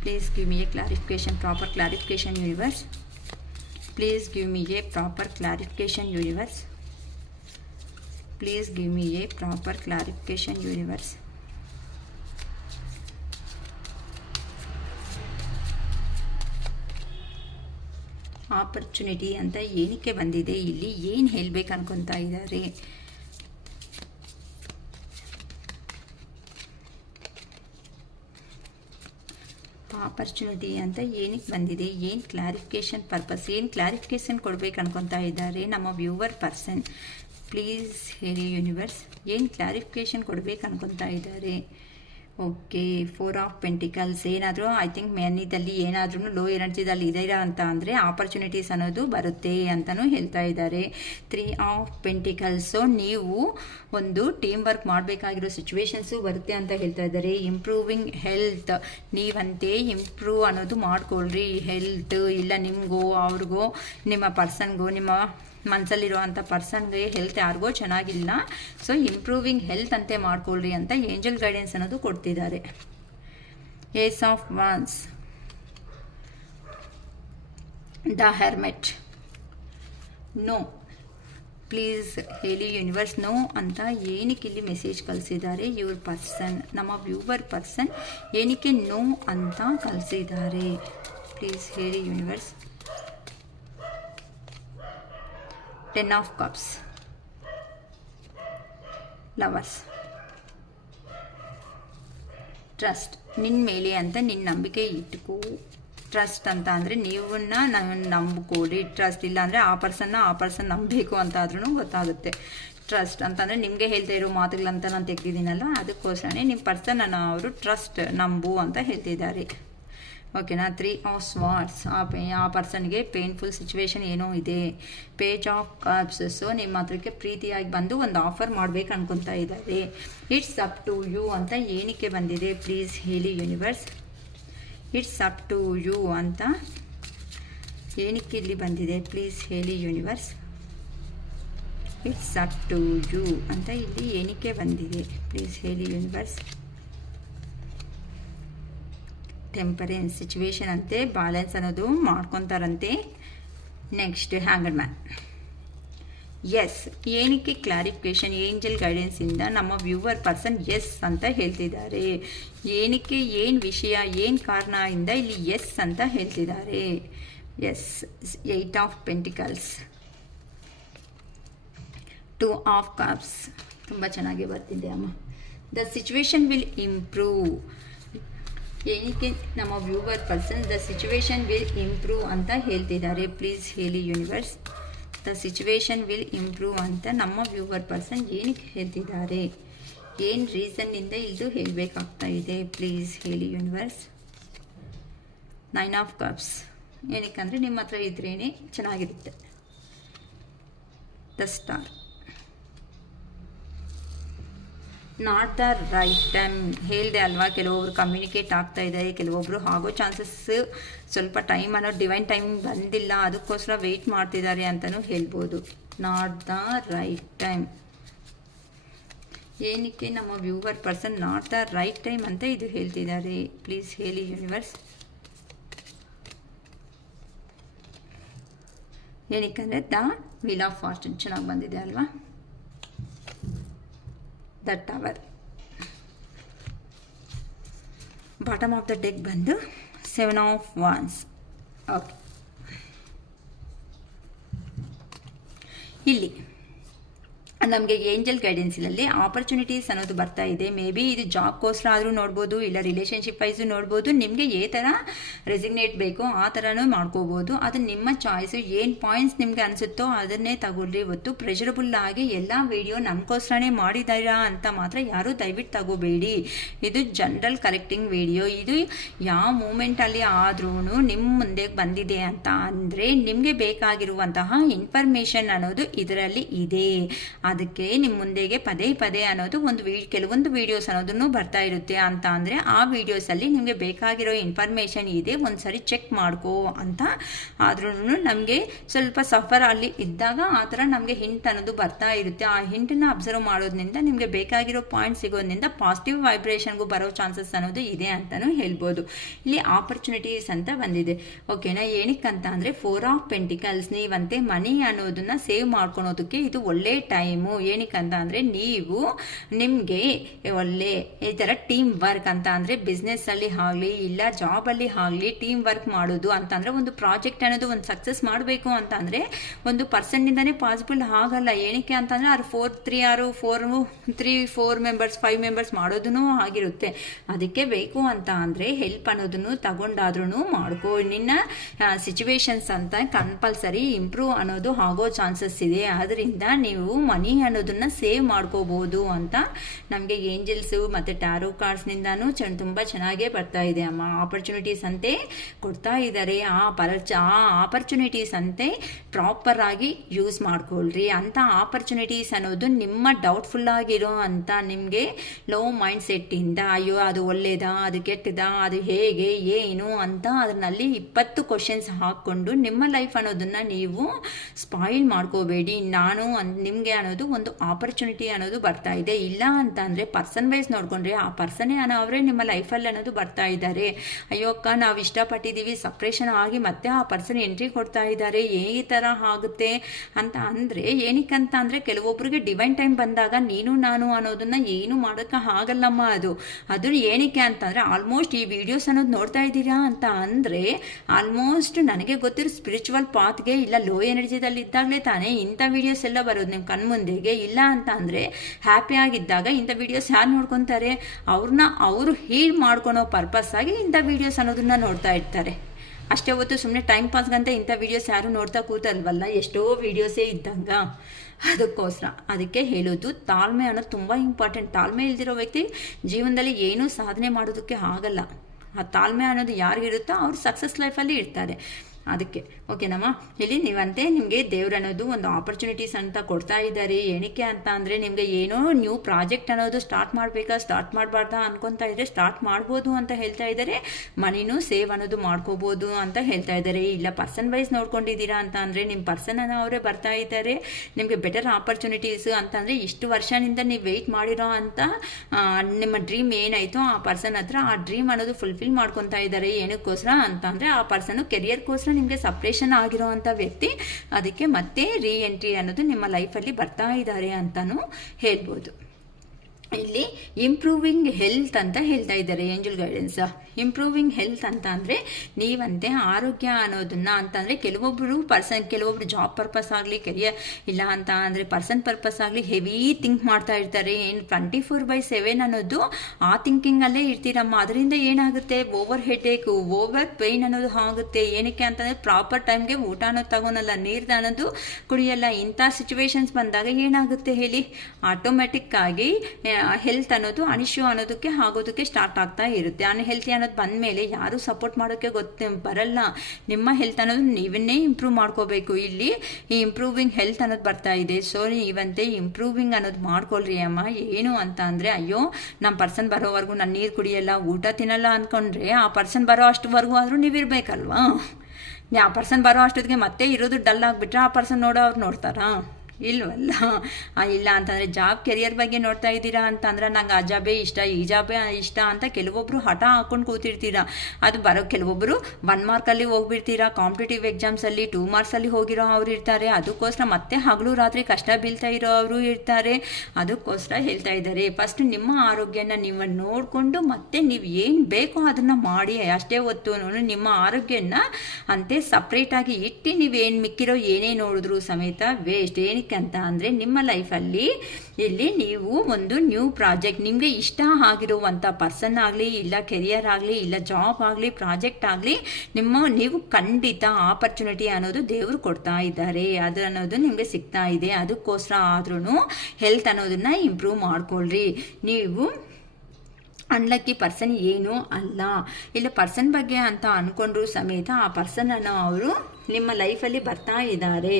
Please give me a clarification, proper clarification, universe. Please give me a proper clarification, universe. Please give me a proper clarification, universe. Opportunity ಅಂತ ಏನಕ್ಕೆ ಬಂದಿದೆ, ಇಲ್ಲಿ ಏನು ಹೇಳಬೇಕು ಅನ್ಕೊತಾ ಇದ್ದಾರೆ? ಆಪರ್ಚುನಿಟಿ ಅಂತ ಏನಕ್ಕೆ ಬಂದಿದೆ, ಏನು ಕ್ಲಾರಿಫಿಕೇಷನ್ ಪರ್ಪಸ್, ಏನು ಕ್ಲಾರಿಫಿಕೇಷನ್ ಕೊಡಬೇಕು ಅನ್ಕೊತಾ ಇದ್ದಾರೆ ನಮ್ಮ ವ್ಯೂವರ್ ಪರ್ಸನ್? ಪ್ಲೀಸ್ ಹೇಳಿ ಯೂನಿವರ್ಸ್, ಏನು ಕ್ಲಾರಿಫಿಕೇಷನ್ ಕೊಡಬೇಕು ಅನ್ಕೊತಾ ಇದ್ದಾರೆ? Okay, 4 of pentacles. ಏನಾದರೂ ಐ ಥಿಂಕ್ ಮೆನಿದಲ್ಲಿ ಏನಾದ್ರೂ ಲೋ ಎನರ್ಜಿದಲ್ಲಿ ಇದೆಯಾ ಅಂತ ಅಂದರೆ ಆಪರ್ಚುನಿಟೀಸ್ ಅನ್ನೋದು ಬರುತ್ತೆ ಅಂತಲೂ ಹೇಳ್ತಾ ಇದ್ದಾರೆ. 3 ಆಫ್ ಪೆಂಟಿಕಲ್ಸು, ನೀವು ಒಂದು ಟೀಮ್ ವರ್ಕ್ ಮಾಡಬೇಕಾಗಿರೋ ಸಿಚುವೇಶನ್ಸು ಬರುತ್ತೆ ಅಂತ ಹೇಳ್ತಾ ಇದ್ದಾರೆ. ಇಂಪ್ರೂವಿಂಗ್ ಹೆಲ್ತ್, ನೀವಂತೆ ಇಂಪ್ರೂವ್ ಅನ್ನೋದು ಮಾಡ್ಕೊಳ್ರಿ. ಹೆಲ್ತ್ ಇಲ್ಲ ನಿಮಗೂ ಅವ್ರಿಗೂ, ನಿಮ್ಮ ಪರ್ಸನ್ಗೂ, ನಿಮ್ಮ ಮನಸ್ಸಲ್ಲಿರುವಂಥ ಪರ್ಸನ್ಗೆ ಹೆಲ್ತ್ ಯಾರಿಗೋ ಚೆನ್ನಾಗಿಲ್ಲ. ಸೊ ಇಂಪ್ರೂವಿಂಗ್ ಹೆಲ್ತ್ ಅಂತೆ ಮಾಡ್ಕೊಳ್ರಿ ಅಂತ ಏಂಜಲ್ ಗೈಡೆನ್ಸ್ ಅನ್ನೋದು ಕೊಡ್ತಿದ್ದಾರೆ. Ace of wands, the hermit. No, please ಹೇಳಿ ಯೂನಿವರ್ಸ್, ನೋ ಅಂತ ಏನಕ್ಕೆ ಇಲ್ಲಿ ಮೆಸೇಜ್ ಕಳಿಸಿದ್ದಾರೆ ಇವ್ರ ಪರ್ಸನ್, ನಮ್ಮ ವ್ಯೂವರ್ ಪರ್ಸನ್ ಏನಕ್ಕೆ ನೋ ಅಂತ ಕಳಿಸಿದ್ದಾರೆ? ಪ್ಲೀಸ್ ಹೇಳಿ universe. 10 of cups, lovers. Trust, ನಿನ್ನ ಮೇಲೆ ಅಂತ ನಿನ್ನ ನಂಬಿಕೆ ಇಟ್ಕೋ. ಟ್ರಸ್ಟ್ ಅಂತ ಅಂದರೆ ನೀವನ್ನ ನಂಬ್ಕೊಳ್ಳಿ. ಟ್ರಸ್ಟ್ ಇಲ್ಲ ಅಂದರೆ ಆ ಪರ್ಸನ್ ನಂಬಬೇಕು ಅಂತ ಆದ್ರೂ ಗೊತ್ತಾಗುತ್ತೆ. ಟ್ರಸ್ಟ್ ಅಂತಂದರೆ ನಿಮಗೆ ಹೇಳ್ತಾ ಇರೋ ಮಾತುಗಳಂತ ನಾನು ತೆಗೆದಿದ್ದೀನಲ್ಲ, ಅದಕ್ಕೋಸ್ಕರನೇ ನಿಮ್ಮ ಪರ್ಸನನ್ನು ಅವರು ಟ್ರಸ್ಟ್, ನಂಬು ಅಂತ ಹೇಳ್ತಿದ್ದಾರೆ. ಓಕೆನಾ? 3 ಆಫ್ ಸ್ವಾರ್ಡ್ಸ್, ಆ ಪರ್ಸನ್ಗೆ ಪೇನ್ಫುಲ್ ಸಿಚುವೇಶನ್ ಏನೋ ಇದೆ. ಪೇಜ್ ಆಫ್ ಕಪ್ಸ್, ಸೊ ನಿಮ್ಮ ಹತ್ರಕ್ಕೆ ಪ್ರೀತಿಯಾಗಿ ಬಂದು ಒಂದು ಆಫರ್ ಮಾಡ್ಬೇಕು ಅನ್ಕೊತಾ ಇದ್ದಾರೆ. ಇಟ್ಸ್ ಅಪ್ ಟು ಯು ಅಂತ ಏನಕ್ಕೆ ಬಂದಿದೆ? ಪ್ಲೀಸ್ ಹೇಳಿ universe. It's up to you ಅಂತ ಏನಕ್ಕೆ ಇಲ್ಲಿ ಬಂದಿದೆ? ಪ್ಲೀಸ್ ಹೇಳಿ universe. It's up to you ಅಂತ ಇಲ್ಲಿ ಏನಕ್ಕೆ ಬಂದಿದೆ? ಪ್ಲೀಸ್ ಹೇಳಿ ಯೂನಿವರ್ಸ್. ಟೆಂಪರೆನ್ಸ್, ಸಿಚುವೇಶನ್ ಅಂತೆ ಬ್ಯಾಲೆನ್ಸ್ ಅನ್ನೋದು ಮಾಡ್ಕೊತಾರಂತೆ. Next hanger man. ಎಸ್, ಏನಕ್ಕೆ ಕ್ಲಾರಿಫಿಕೇಶನ್ ಏಂಜಲ್ ಗೈಡೆನ್ಸಿಂದ ನಮ್ಮ ವ್ಯೂವರ್ ಪರ್ಸನ್ ಎಸ್ ಅಂತ ಹೇಳ್ತಿದ್ದಾರೆ. ಏನಕ್ಕೆ, ಏನು ವಿಷಯ, ಏನು ಕಾರಣದಿಂದ ಇಲ್ಲಿ ಎಸ್ ಅಂತ ಹೇಳ್ತಿದ್ದಾರೆ? Yes, 8 of pentacles, 2 of cups. ತುಂಬ ಚೆನ್ನಾಗಿ ಬರ್ತಿದೆ ಅಮ್ಮ. The situation will improve. ಏನಕ್ಕೆ ನಮ್ಮ viewer person the situation will improve ಅಂತ ಹೇಳ್ತಿದ್ದಾರೆ? ಪ್ಲೀಸ್ ಹೇಳಿ universe. The situation will improve ಅಂತ ನಮ್ಮ ವ್ಯೂವರ್ ಪರ್ಸನ್ ಏನಕ್ಕೆ ಹೇಳ್ತಿದ್ದಾರೆ? ಏನು ರೀಸನ್ನಿಂದ ಇದು ಹೇಳಬೇಕಾಗ್ತಾ ಇದೆ? ಪ್ಲೀಸ್ ಹೇಳಿ ಯೂನಿವರ್ಸ್. 9 ಆಫ್ ಕಪ್ಸ್, ಏನಕ್ಕಂದರೆ ನಿಮ್ಮ ಹತ್ರ ಇದ್ರೇ ಚೆನ್ನಾಗಿರುತ್ತೆ. The star, not the right time. ಹೇಳಿದೆ ಅಲ್ವಾ, ಕೆಲವೊಬ್ರು ಕಮ್ಯುನಿಕೇಟ್ ಆಗ್ತಾ ಇದ್ದಾರೆ, ಕೆಲವೊಬ್ರು ಆಗೋ ಚಾನ್ಸಸ್ ಸ್ವಲ್ಪ ಟೈಮ್ ಅನ್ನೋ ಡಿವೈನ್ ಟೈಮ್ ಬಂದಿಲ್ಲ, ಅದಕ್ಕೋಸ್ಕರ ವೆಯ್ಟ್ ಮಾಡ್ತಿದ್ದಾರೆ ಅಂತಲೂ ಹೇಳ್ಬೋದು. Not the right time. ಏನಕ್ಕೆ ನಮ್ಮ viewer person not the right time ಅಂತ ಇದು ಹೇಳ್ತಿದ್ದಾರೆ? ಪ್ಲೀಸ್ ಹೇಳಿ ಯೂನಿವರ್ಸ್. ಏನಕ್ಕಂದರೆ ದ ವೀಲ್ ಆಫ್ ಫಾರ್ಚೂನ್ ಚೆನ್ನಾಗಿ ಬಂದಿದೆ ಅಲ್ವಾ? The tower. Bottom of the deck ಬಂದು 7 ಆಫ್ ವಾನ್ಸ್. ಓಕೆ, ಇಲ್ಲಿ ನಮಗೆ ಏಂಜಲ್ ಗೈಡೆನ್ಸಿನಲ್ಲಿ ಆಪರ್ಚುನಿಟೀಸ್ ಅನ್ನೋದು ಬರ್ತಾ ಇದೆ. ಮೇ ಬಿ ಇದು ಜಾಬ್ಗೋಸ್ಕರ ಆದರೂ ನೋಡ್ಬೋದು, ಇಲ್ಲ ರಿಲೇಷನ್ಶಿಪ್ ವೈಸು ನೋಡ್ಬೋದು. ನಿಮಗೆ ಏ ಥರ ರೆಸಿಗ್ನೇಟ್ ಬೇಕೋ ಆ ಥರನೂ ಮಾಡ್ಕೋಬೋದು. ಅದು ನಿಮ್ಮ ಚಾಯ್ಸು. ಏನು ಪಾಯಿಂಟ್ಸ್ ನಿಮಗೆ ಅನಿಸುತ್ತೋ ಅದನ್ನೇ ತಗೊಳ್ರಿ. ಇವತ್ತು ಪ್ರೆಷರಬುಲ್ ಆಗಿ ಎಲ್ಲ ವಿಡಿಯೋ ನಮಗೋಸ್ಕರನೇ ಮಾಡಿದ್ದೀರಾ ಅಂತ ಮಾತ್ರ ಯಾರೂ ದಯವಿಟ್ಟು ತಗೋಬೇಡಿ. ಇದು ಜನರಲ್ ಕರೆಕ್ಟಿಂಗ್ ವಿಡಿಯೋ. ಇದು ಯಾವ ಮೂಮೆಂಟಲ್ಲಿ ಆದ್ರೂ ನಿಮ್ಮ ಮುಂದೆ ಬಂದಿದೆ ಅಂತ ಅಂದರೆ ನಿಮಗೆ ಬೇಕಾಗಿರುವಂತಹ ಇನ್ಫಾರ್ಮೇಷನ್ ಅನ್ನೋದು ಇದರಲ್ಲಿ ಇದೆ. ಅದಕ್ಕೆ ನಿಮ್ಮ ಮುಂದೆಗೆ ಪದೇ ಪದೇ ಅನ್ನೋದು ಕೆಲವೊಂದು ವೀಡಿಯೋಸ್ ಅನ್ನೋದನ್ನು ಬರ್ತಾ ಇರುತ್ತೆ ಅಂತ ಅಂದರೆ ಆ ವಿಡಿಯೋಸಲ್ಲಿ ನಿಮಗೆ ಬೇಕಾಗಿರೋ ಇನ್ಫಾರ್ಮೇಷನ್ ಇದೆ, ಒಂದ್ಸರಿ ಚೆಕ್ ಮಾಡ್ಕೋ ಅಂತ. ಆದ್ರೂ ನಮಗೆ ಸ್ವಲ್ಪ ಸಫರ್ ಅಲ್ಲಿ ಇದ್ದಾಗ ಆ ಥರ ನಮಗೆ ಹಿಂಟ್ ಅನ್ನೋದು ಬರ್ತಾ ಇರುತ್ತೆ. ಆ ಹಿಂಟನ್ನು ಅಬ್ಸರ್ವ್ ಮಾಡೋದ್ರಿಂದ ನಿಮಗೆ ಬೇಕಾಗಿರೋ ಪಾಯಿಂಟ್ ಸಿಗೋದ್ರಿಂದ ಪಾಸಿಟಿವ್ ವೈಬ್ರೇಷನ್ಗೂ ಬರೋ ಚಾನ್ಸಸ್ ಅನ್ನೋದು ಇದೆ ಅಂತಲೂ ಹೇಳ್ಬೋದು. ಇಲ್ಲಿ ಆಪರ್ಚುನಿಟೀಸ್ ಅಂತ ಬಂದಿದೆ. ಓಕೆನಾ? ಏನಕ್ಕಂತ ಅಂದರೆ 4 ಆಫ್ ಪೆಂಟಿಕಲ್ಸ್. ನೀವಂತೆ ಮನಿ ಅನ್ನೋದನ್ನ ಸೇವ್ ಮಾಡ್ಕೊಳೋದಕ್ಕೆ ಇದು ಒಳ್ಳೆ ಟೈಮು. ಏನಕ್ಕಂತ ಅಂದರೆ ನೀವು ನಿಮಗೆ ಒಳ್ಳೆ ಈ ಥರ ಟೀಮ್ ವರ್ಕ್ ಅಂತ ಅಂದರೆ ಬಿಸ್ನೆಸ್ಸಲ್ಲಿ ಆಗಲಿ ಇಲ್ಲ ಜಾಬಲ್ಲಿ ಆಗಲಿ ಟೀಮ್ ವರ್ಕ್ ಮಾಡೋದು ಅಂತಂದರೆ ಒಂದು ಪ್ರಾಜೆಕ್ಟ್ ಅನ್ನೋದು ಒಂದು ಸಕ್ಸಸ್ ಮಾಡಬೇಕು ಅಂತ ಅಂದರೆ ಒಂದು ಪರ್ಸನ್ನಿಂದನೇ ಪಾಸಿಬಲ್ ಆಗಲ್ಲ. ಏನಕ್ಕೆ ಅಂತಂದರೆ ಅದು 4 ಮೆಂಬರ್ಸ್ 5 ಮೆಂಬರ್ಸ್ ಮಾಡೋದೂ ಆಗಿರುತ್ತೆ. ಅದಕ್ಕೆ ಬೇಕು ಅಂತ ಅಂದರೆ ಹೆಲ್ಪ್ ಅನ್ನೋದನ್ನು ತಗೊಂಡಾದ್ರೂ ಮಾಡ್ಕೋ. ನಿನ್ನ ಸಿಚುವೇಶನ್ಸ್ ಅಂತ ಕಂಪಲ್ಸರಿ ಇಂಪ್ರೂವ್ ಅನ್ನೋದು ಆಗೋ ಚಾನ್ಸಸ್ ಇದೆ. ಅದರಿಂದ ನೀವು ಮನಿ ಅನ್ನೋದನ್ನ ಸೇವ್ ಮಾಡ್ಕೋಬಹುದು ಅಂತ ನಮಗೆ ಏಂಜಲ್ಸು ಮತ್ತು ಟ್ಯಾರೋ ಕಾರ್ಡ್ಸ್ನಿಂದಾನು ತುಂಬ ಚೆನ್ನಾಗೇ ಬರ್ತಾ ಇದೆ ಅಮ್ಮ. ಆಪರ್ಚುನಿಟೀಸ್ ಅಂತೆ ಕೊಡ್ತಾ ಇದ್ದಾರೆ. ಆ ಆಪರ್ಚುನಿಟೀಸ್ ಅಂತೆ ಪ್ರಾಪರ್ ಆಗಿ ಯೂಸ್ ಮಾಡ್ಕೊಳ್ರಿ. ಅಂತ ಆಪರ್ಚುನಿಟೀಸ್ ಅನ್ನೋದು ನಿಮ್ಮ ಡೌಟ್ಫುಲ್ ಆಗಿರೋ ಅಂತ ನಿಮಗೆ ಲೋ ಮೈಂಡ್ ಸೆಟ್ಟಿಂದ ಅಯ್ಯೋ ಅದು ಒಳ್ಳೇದಾ ಅದು ಕೆಟ್ಟದಾ ಅದು ಹೇಗೆ ಏನು ಅಂತ ಅದರಲ್ಲಿ 20 ಕ್ವಶನ್ಸ್ ಹಾಕ್ಕೊಂಡು ನಿಮ್ಮ ಲೈಫ್ ಅನ್ನೋದನ್ನ ನೀವು ಸ್ಪಾಯಿಲ್ ಮಾಡ್ಕೋಬೇಡಿ. ನಾನು ನಿಮಗೆ ಅನ್ನೋದು ಒಂದು ಆಪರ್ಚುನಿಟಿ ಅನ್ನೋದು ಬರ್ತಾ ಇದೆ. ಇಲ್ಲ ಅಂತ ಅಂದರೆ ಪರ್ಸನ್ ವೈಸ್ ನೋಡ್ಕೊಂಡ್ರೆ ಆ ಪರ್ಸನ್ನೇ ಅವರೇ ನಿಮ್ಮ ಲೈಫಲ್ಲಿ ಅನ್ನೋದು ಬರ್ತಾ ಇದ್ದಾರೆ. ಅಯ್ಯೋ ಅಕ್ಕ ನಾವು ಇಷ್ಟಪಟ್ಟಿದ್ದೀವಿ, ಸಪ್ರೇಷನ್ ಆಗಿ ಮತ್ತೆ ಆ ಪರ್ಸನ್ ಎಂಟ್ರಿ ಕೊಡ್ತಾ ಇದ್ದಾರೆ, ಈ ಥರ ಆಗುತ್ತೆ ಅಂತ ಅಂದರೆ ಏನಕ್ಕಂತ ಅಂದರೆ ಕೆಲವೊಬ್ಬರಿಗೆ ಡಿವೈನ್ ಟೈಮ್ ಬಂದಾಗ ನೀನು ನಾನು ಅನ್ನೋದನ್ನ ಏನು ಮಾಡೋಕ್ಕೆ ಆಗಲ್ಲಮ್ಮ. ಅದು ಏನಕ್ಕೆ ಅಂತಂದರೆ ಆಲ್ಮೋಸ್ಟ್ ಈ ವಿಡಿಯೋಸ್ ಅನ್ನೋದು ನೋಡ್ತಾ ಇದ್ದೀರಾ ಅಂತ ಅಂದರೆ ಆಲ್ಮೋಸ್ಟ್ ನನಗೆ ಗೊತ್ತಿರೋ ಸ್ಪಿರಿಚುವಲ್ ಪಾತ್ಗೆ ಇಲ್ಲ ಲೋ ಎನರ್ಜಿದಲ್ಲಿ ಇದ್ದಾಗಲೇ ತಾನೇ ಇಂಥ ವಿಡಿಯೋಸ್ ಎಲ್ಲ ಬರೋದು ನಿಮ್ಮ ಕಣ್ಮುಂದೆಗೆ. ಇಲ್ಲ ಅಂತ ಅಂದರೆ ಹ್ಯಾಪಿ ಆಗಿದ್ದಾಗ ಇಂಥ ವಿಡಿಯೋಸ್ ಯಾರು ನೋಡ್ಕೊತಾರೆ? ಅವರು ಹೀಲ್ ಮಾಡ್ಕೊಳೋ ಪರ್ಪಸ್ ಆಗಿ ಇಂಥ ವಿಡಿಯೋಸ್ ಅನ್ನೋದನ್ನ ನೋಡ್ತಾ ಇರ್ತಾರೆ. ಅಷ್ಟೇ ಹೊತ್ತು ಸುಮ್ಮನೆ ಟೈಮ್ ಪಾಸ್ಗಂತ ಇಂಥ ವಿಡಿಯೋಸ್ ಯಾರು ನೋಡ್ತಾ ಕೂತಲ್ವಲ್ಲ, ಎಷ್ಟೋ ವಿಡಿಯೋಸೇ ಇದ್ದಂಗ. ಅದಕ್ಕೆ ಹೇಳೋದು ತಾಳ್ಮೆ ಅನ್ನೋದು ತುಂಬ ಇಂಪಾರ್ಟೆಂಟ್. ತಾಳ್ಮೆ ಇಲ್ದಿರೋ ವ್ಯಕ್ತಿ ಜೀವನದಲ್ಲಿ ಏನೂ ಸಾಧನೆ ಮಾಡೋದಕ್ಕೆ ಆಗಲ್ಲ. ಆ ತಾಳ್ಮೆ ಅನ್ನೋದು ಯಾರಿಗಿರುತ್ತೋ ಅವ್ರು ಸಕ್ಸಸ್ ಲೈಫಲ್ಲಿ ಇರ್ತಾರೆ. ಅದಕ್ಕೆ ಓಕೆನಮ್ಮ. ಇಲ್ಲಿ ನೀವಂತೆ ನಿಮಗೆ ದೇವ್ರು ಅನ್ನೋದು ಒಂದು ಆಪರ್ಚುನಿಟೀಸ್ ಅಂತ ಕೊಡ್ತಾ ಇದ್ದಾರೆ. ಏನಕ್ಕೆ ಅಂತ ಅಂದರೆ ನಿಮಗೆ ಏನೋ ನ್ಯೂ ಪ್ರಾಜೆಕ್ಟ್ ಅನ್ನೋದು ಸ್ಟಾರ್ಟ್ ಮಾಡಬಾರ್ದಾ ಅನ್ಕೊತಾ ಇದ್ರೆ ಸ್ಟಾರ್ಟ್ ಮಾಡ್ಬೋದು ಅಂತ ಹೇಳ್ತಾ ಇದ್ದಾರೆ. ಮನಿನೂ ಸೇವ್ ಅನ್ನೋದು ಮಾಡ್ಕೋಬೋದು ಅಂತ ಹೇಳ್ತಾ ಇದ್ದಾರೆ. ಇಲ್ಲ ಪರ್ಸನ್ ವೈಸ್ ನೋಡ್ಕೊಂಡಿದ್ದೀರಾ ಅಂತ ಅಂದರೆ ನಿಮ್ಮ ಪರ್ಸನ್ ಅವರೇ ಬರ್ತಾ ಇದ್ದಾರೆ. ನಿಮಗೆ ಬೆಟರ್ ಆಪರ್ಚುನಿಟೀಸ್ ಅಂತಂದರೆ ಇಷ್ಟು ವರ್ಷದಿಂದ ನೀವು ವೆಯ್ಟ್ ಮಾಡಿರೋ ಅಂತ ನಿಮ್ಮ ಡ್ರೀಮ್ ಏನಾಯಿತು ಆ ಪರ್ಸನ್ ಹತ್ರ ಆ ಡ್ರೀಮ್ ಅನ್ನೋದು ಫುಲ್ಫಿಲ್ ಮಾಡ್ಕೊತಾ ಇದ್ದಾರೆ. ಏನಕ್ಕೋಸ್ಕರ ಅಂತ ಅಂದರೆ ಆ ಪರ್ಸನ್ ಕೆರಿಯರ್ಗೋಸ್ಕರ ನಿಮಗೆ ಸಪ್ರೇಷನ್ ಆಗಿರೋ ಅಂಥ ವ್ಯಕ್ತಿ. ಅದಕ್ಕೆ ಮತ್ತೆ ರೀ ಎಂಟ್ರಿ ಅನ್ನೋದು ನಿಮ್ಮ ಲೈಫಲ್ಲಿ ಬರ್ತಾ ಇದ್ದಾರೆ ಅಂತಲೂ ಹೇಳ್ಬೋದು. ಇಲ್ಲಿ ಇಂಪ್ರೂವಿಂಗ್ ಹೆಲ್ತ್ ಅಂತ ಹೇಳ್ತಾ ಇದ್ದಾರೆ ಏಂಜಲ್ ಗೈಡೆನ್ಸ್. ಇಂಪ್ರೂವಿಂಗ್ ಹೆಲ್ತ್ ಅಂತ ಅಂದರೆ ನೀವಂತೆ ಆರೋಗ್ಯ ಅನ್ನೋದನ್ನ ಅಂತಂದರೆ ಕೆಲವೊಬ್ರು ಜಾಬ್ ಪರ್ಪಸ್ ಆಗಲಿ ಕೆರಿಯರ್ ಇಲ್ಲ ಅಂತ ಅಂದರೆ ಪರ್ಸನ್ ಪರ್ಪಸ್ ಆಗಲಿ ಹೆವಿ ಥಿಂಕ್ ಮಾಡ್ತಾ ಇರ್ತಾರೆ. ಏನು 24/7 ಅನ್ನೋದು ಆ ಥಿಂಕಿಂಗಲ್ಲೇ ಇರ್ತೀರಮ್ಮ. ಅದರಿಂದ ಏನಾಗುತ್ತೆ ಓವರ್ ಹೆಡೇಕು ಓವರ್ ಪೇಯ್ನ್ ಅನ್ನೋದು ಆಗುತ್ತೆ. ಏನಕ್ಕೆ ಅಂತಂದರೆ ಪ್ರಾಪರ್ ಟೈಮ್ಗೆ ಊಟ ಅನ್ನೋದು ತಗೊಳಲ್ಲ, ನೀರು ಅನ್ನೋದು ಕುಡಿಯಲ್ಲ. ಇಂಥ ಸಿಚುವೇಶನ್ಸ್ ಬಂದಾಗ ಏನಾಗುತ್ತೆ ಹೇಳಿ, ಆಟೋಮೆಟಿಕ್ ಆಗಿ ಹೆಲ್ತ್ ಅನ್ನೋದು ಅನಿಶ್ಯೂ ಅನ್ನೋದಕ್ಕೆ ಆಗೋದಕ್ಕೆ ಸ್ಟಾರ್ಟ್ ಆಗ್ತಾ ಇರುತ್ತೆ. ಅನ್ಹೆಲ್ತಿ ಅನ್ನೋದು ಬಂದಮೇಲೆ ಯಾರು ಸಪೋರ್ಟ್ ಮಾಡೋಕ್ಕೆ ಬರಲ್ಲ. ನಿಮ್ಮ ಹೆಲ್ತ್ ಅನ್ನೋದು ನೀವನ್ನೇ ಇಂಪ್ರೂವ್ ಮಾಡ್ಕೋಬೇಕು. ಇಲ್ಲಿ ಈ ಇಂಪ್ರೂವಿಂಗ್ ಹೆಲ್ತ್ ಅನ್ನೋದು ಬರ್ತಾ ಇದೆ. ಸೊ ನೀವಂತೆ ಇಂಪ್ರೂವಿಂಗ್ ಅನ್ನೋದು ಮಾಡ್ಕೊಳ್ರಿ ಅಮ್ಮ. ಏನು ಅಂತ ಅಂದರೆ ಅಯ್ಯೋ ನಮ್ಮ ಪರ್ಸನ್ ಬರೋವರೆಗೂ ನಾನು ನೀರು ಕುಡಿಯಲ್ಲ ಊಟ ತಿನ್ನಲ್ಲ ಅಂದ್ಕೊಂಡ್ರೆ ಆ ಪರ್ಸನ್ ಬರೋ ಅಷ್ಟುವರೆಗೂ ಆದರೂ ನೀವಿರಬೇಕಲ್ವಾ. ಆ ಪರ್ಸನ್ ಬರೋ ಅಷ್ಟೊತ್ತಿಗೆ ಮತ್ತೆ ಇರೋದು ಡಲ್ ಆಗಿಬಿಟ್ರೆ ಆ ಪರ್ಸನ್ ಅವ್ರು ನೋಡ್ತಾರಾ? ಇಲ್ವಲ್ಲ. ಇಲ್ಲ ಅಂತಂದರೆ ಜಾಬ್ ಕೆರಿಯರ್ ಬಗ್ಗೆ ನೋಡ್ತಾ ಇದ್ದೀರಾ ಅಂತಂದ್ರೆ ನಂಗೆ ಆ ಜಾಬೇ ಇಷ್ಟ ಈ ಜಾಬೇ ಇಷ್ಟ ಅಂತ ಕೆಲವೊಬ್ಬರು ಹಠ ಹಾಕ್ಕೊಂಡು ಕೂತಿರ್ತೀರಾ. ಅದು ಕೆಲವೊಬ್ಬರು 1 ಮಾರ್ಕಲ್ಲಿ ಹೋಗ್ಬಿಡ್ತೀರಾ. ಕಾಂಪಿಟೇಟಿವ್ ಎಕ್ಸಾಮ್ಸಲ್ಲಿ 2 ಮಾರ್ಕ್ಸಲ್ಲಿ ಹೋಗಿರೋ ಅವ್ರು ಇರ್ತಾರೆ. ಅದಕ್ಕೋಸ್ಕರ ಮತ್ತೆ ಹಗಲು ರಾತ್ರಿ ಕಷ್ಟ ಬೀಳ್ತಾ ಇರೋ ಅವರು ಇರ್ತಾರೆ. ಅದಕ್ಕೋಸ್ಕರ ಹೇಳ್ತಾ ಇದ್ದಾರೆ ಫಸ್ಟ್ ನಿಮ್ಮ ಆರೋಗ್ಯನ ನೀವು ನೋಡಿಕೊಂಡು ಮತ್ತೆ ನೀವು ಏನು ಬೇಕೋ ಅದನ್ನು ಮಾಡಿ. ಅಷ್ಟೇ ಹೊತ್ತು ನಿಮ್ಮ ಆರೋಗ್ಯನ ಅಂತೆ ಸಪ್ರೇಟಾಗಿ ಇಟ್ಟು ನೀವೇನು ಮಿಕ್ಕಿರೋ ಏನೇ ನೋಡಿದ್ರು ಸಮೇತ ವೇಸ್ಟ್. ಏನಕ್ಕೆ ಏನಕ್ಕೆ ಅಂತ ಅಂದರೆ ನಿಮ್ಮ ಲೈಫಲ್ಲಿ ಇಲ್ಲಿ ನೀವು ಒಂದು ನ್ಯೂ ಪ್ರಾಜೆಕ್ಟ್ ನಿಮಗೆ ಇಷ್ಟ ಆಗಿರುವಂಥ ಪರ್ಸನ್ ಆಗಲಿ, ಇಲ್ಲ ಕೆರಿಯರ್ ಆಗಲಿ, ಇಲ್ಲ ಜಾಬ್ ಆಗಲಿ, ಪ್ರಾಜೆಕ್ಟ್ ಆಗಲಿ, ನೀವು ಖಂಡಿತ ಆಪರ್ಚುನಿಟಿ ಅನ್ನೋದು ದೇವರು ಕೊಡ್ತಾ ಇದ್ದಾರೆ. ಅದು ಅನ್ನೋದು ನಿಮಗೆ ಸಿಗ್ತಾ ಇದೆ. ಅದಕ್ಕೋಸ್ಕರ ಆದ್ರೂ ಹೆಲ್ತ್ ಅನ್ನೋದನ್ನ ಇಂಪ್ರೂವ್ ಮಾಡ್ಕೊಳ್ರಿ. ನೀವು ಅನ್ಲಕ್ಕಿ ಪರ್ಸನ್ ಏನೂ ಅಲ್ಲ. ಇಲ್ಲ ಪರ್ಸನ್ ಬಗ್ಗೆ ಅಂತ ಅಂದ್ಕೊಂಡ್ರು ಸಮೇತ ಆ ಪರ್ಸನನ್ನು ಅವರು ನಿಮ್ಮ ಲೈಫಲ್ಲಿ ಬರ್ತಾ ಇದ್ದಾರೆ.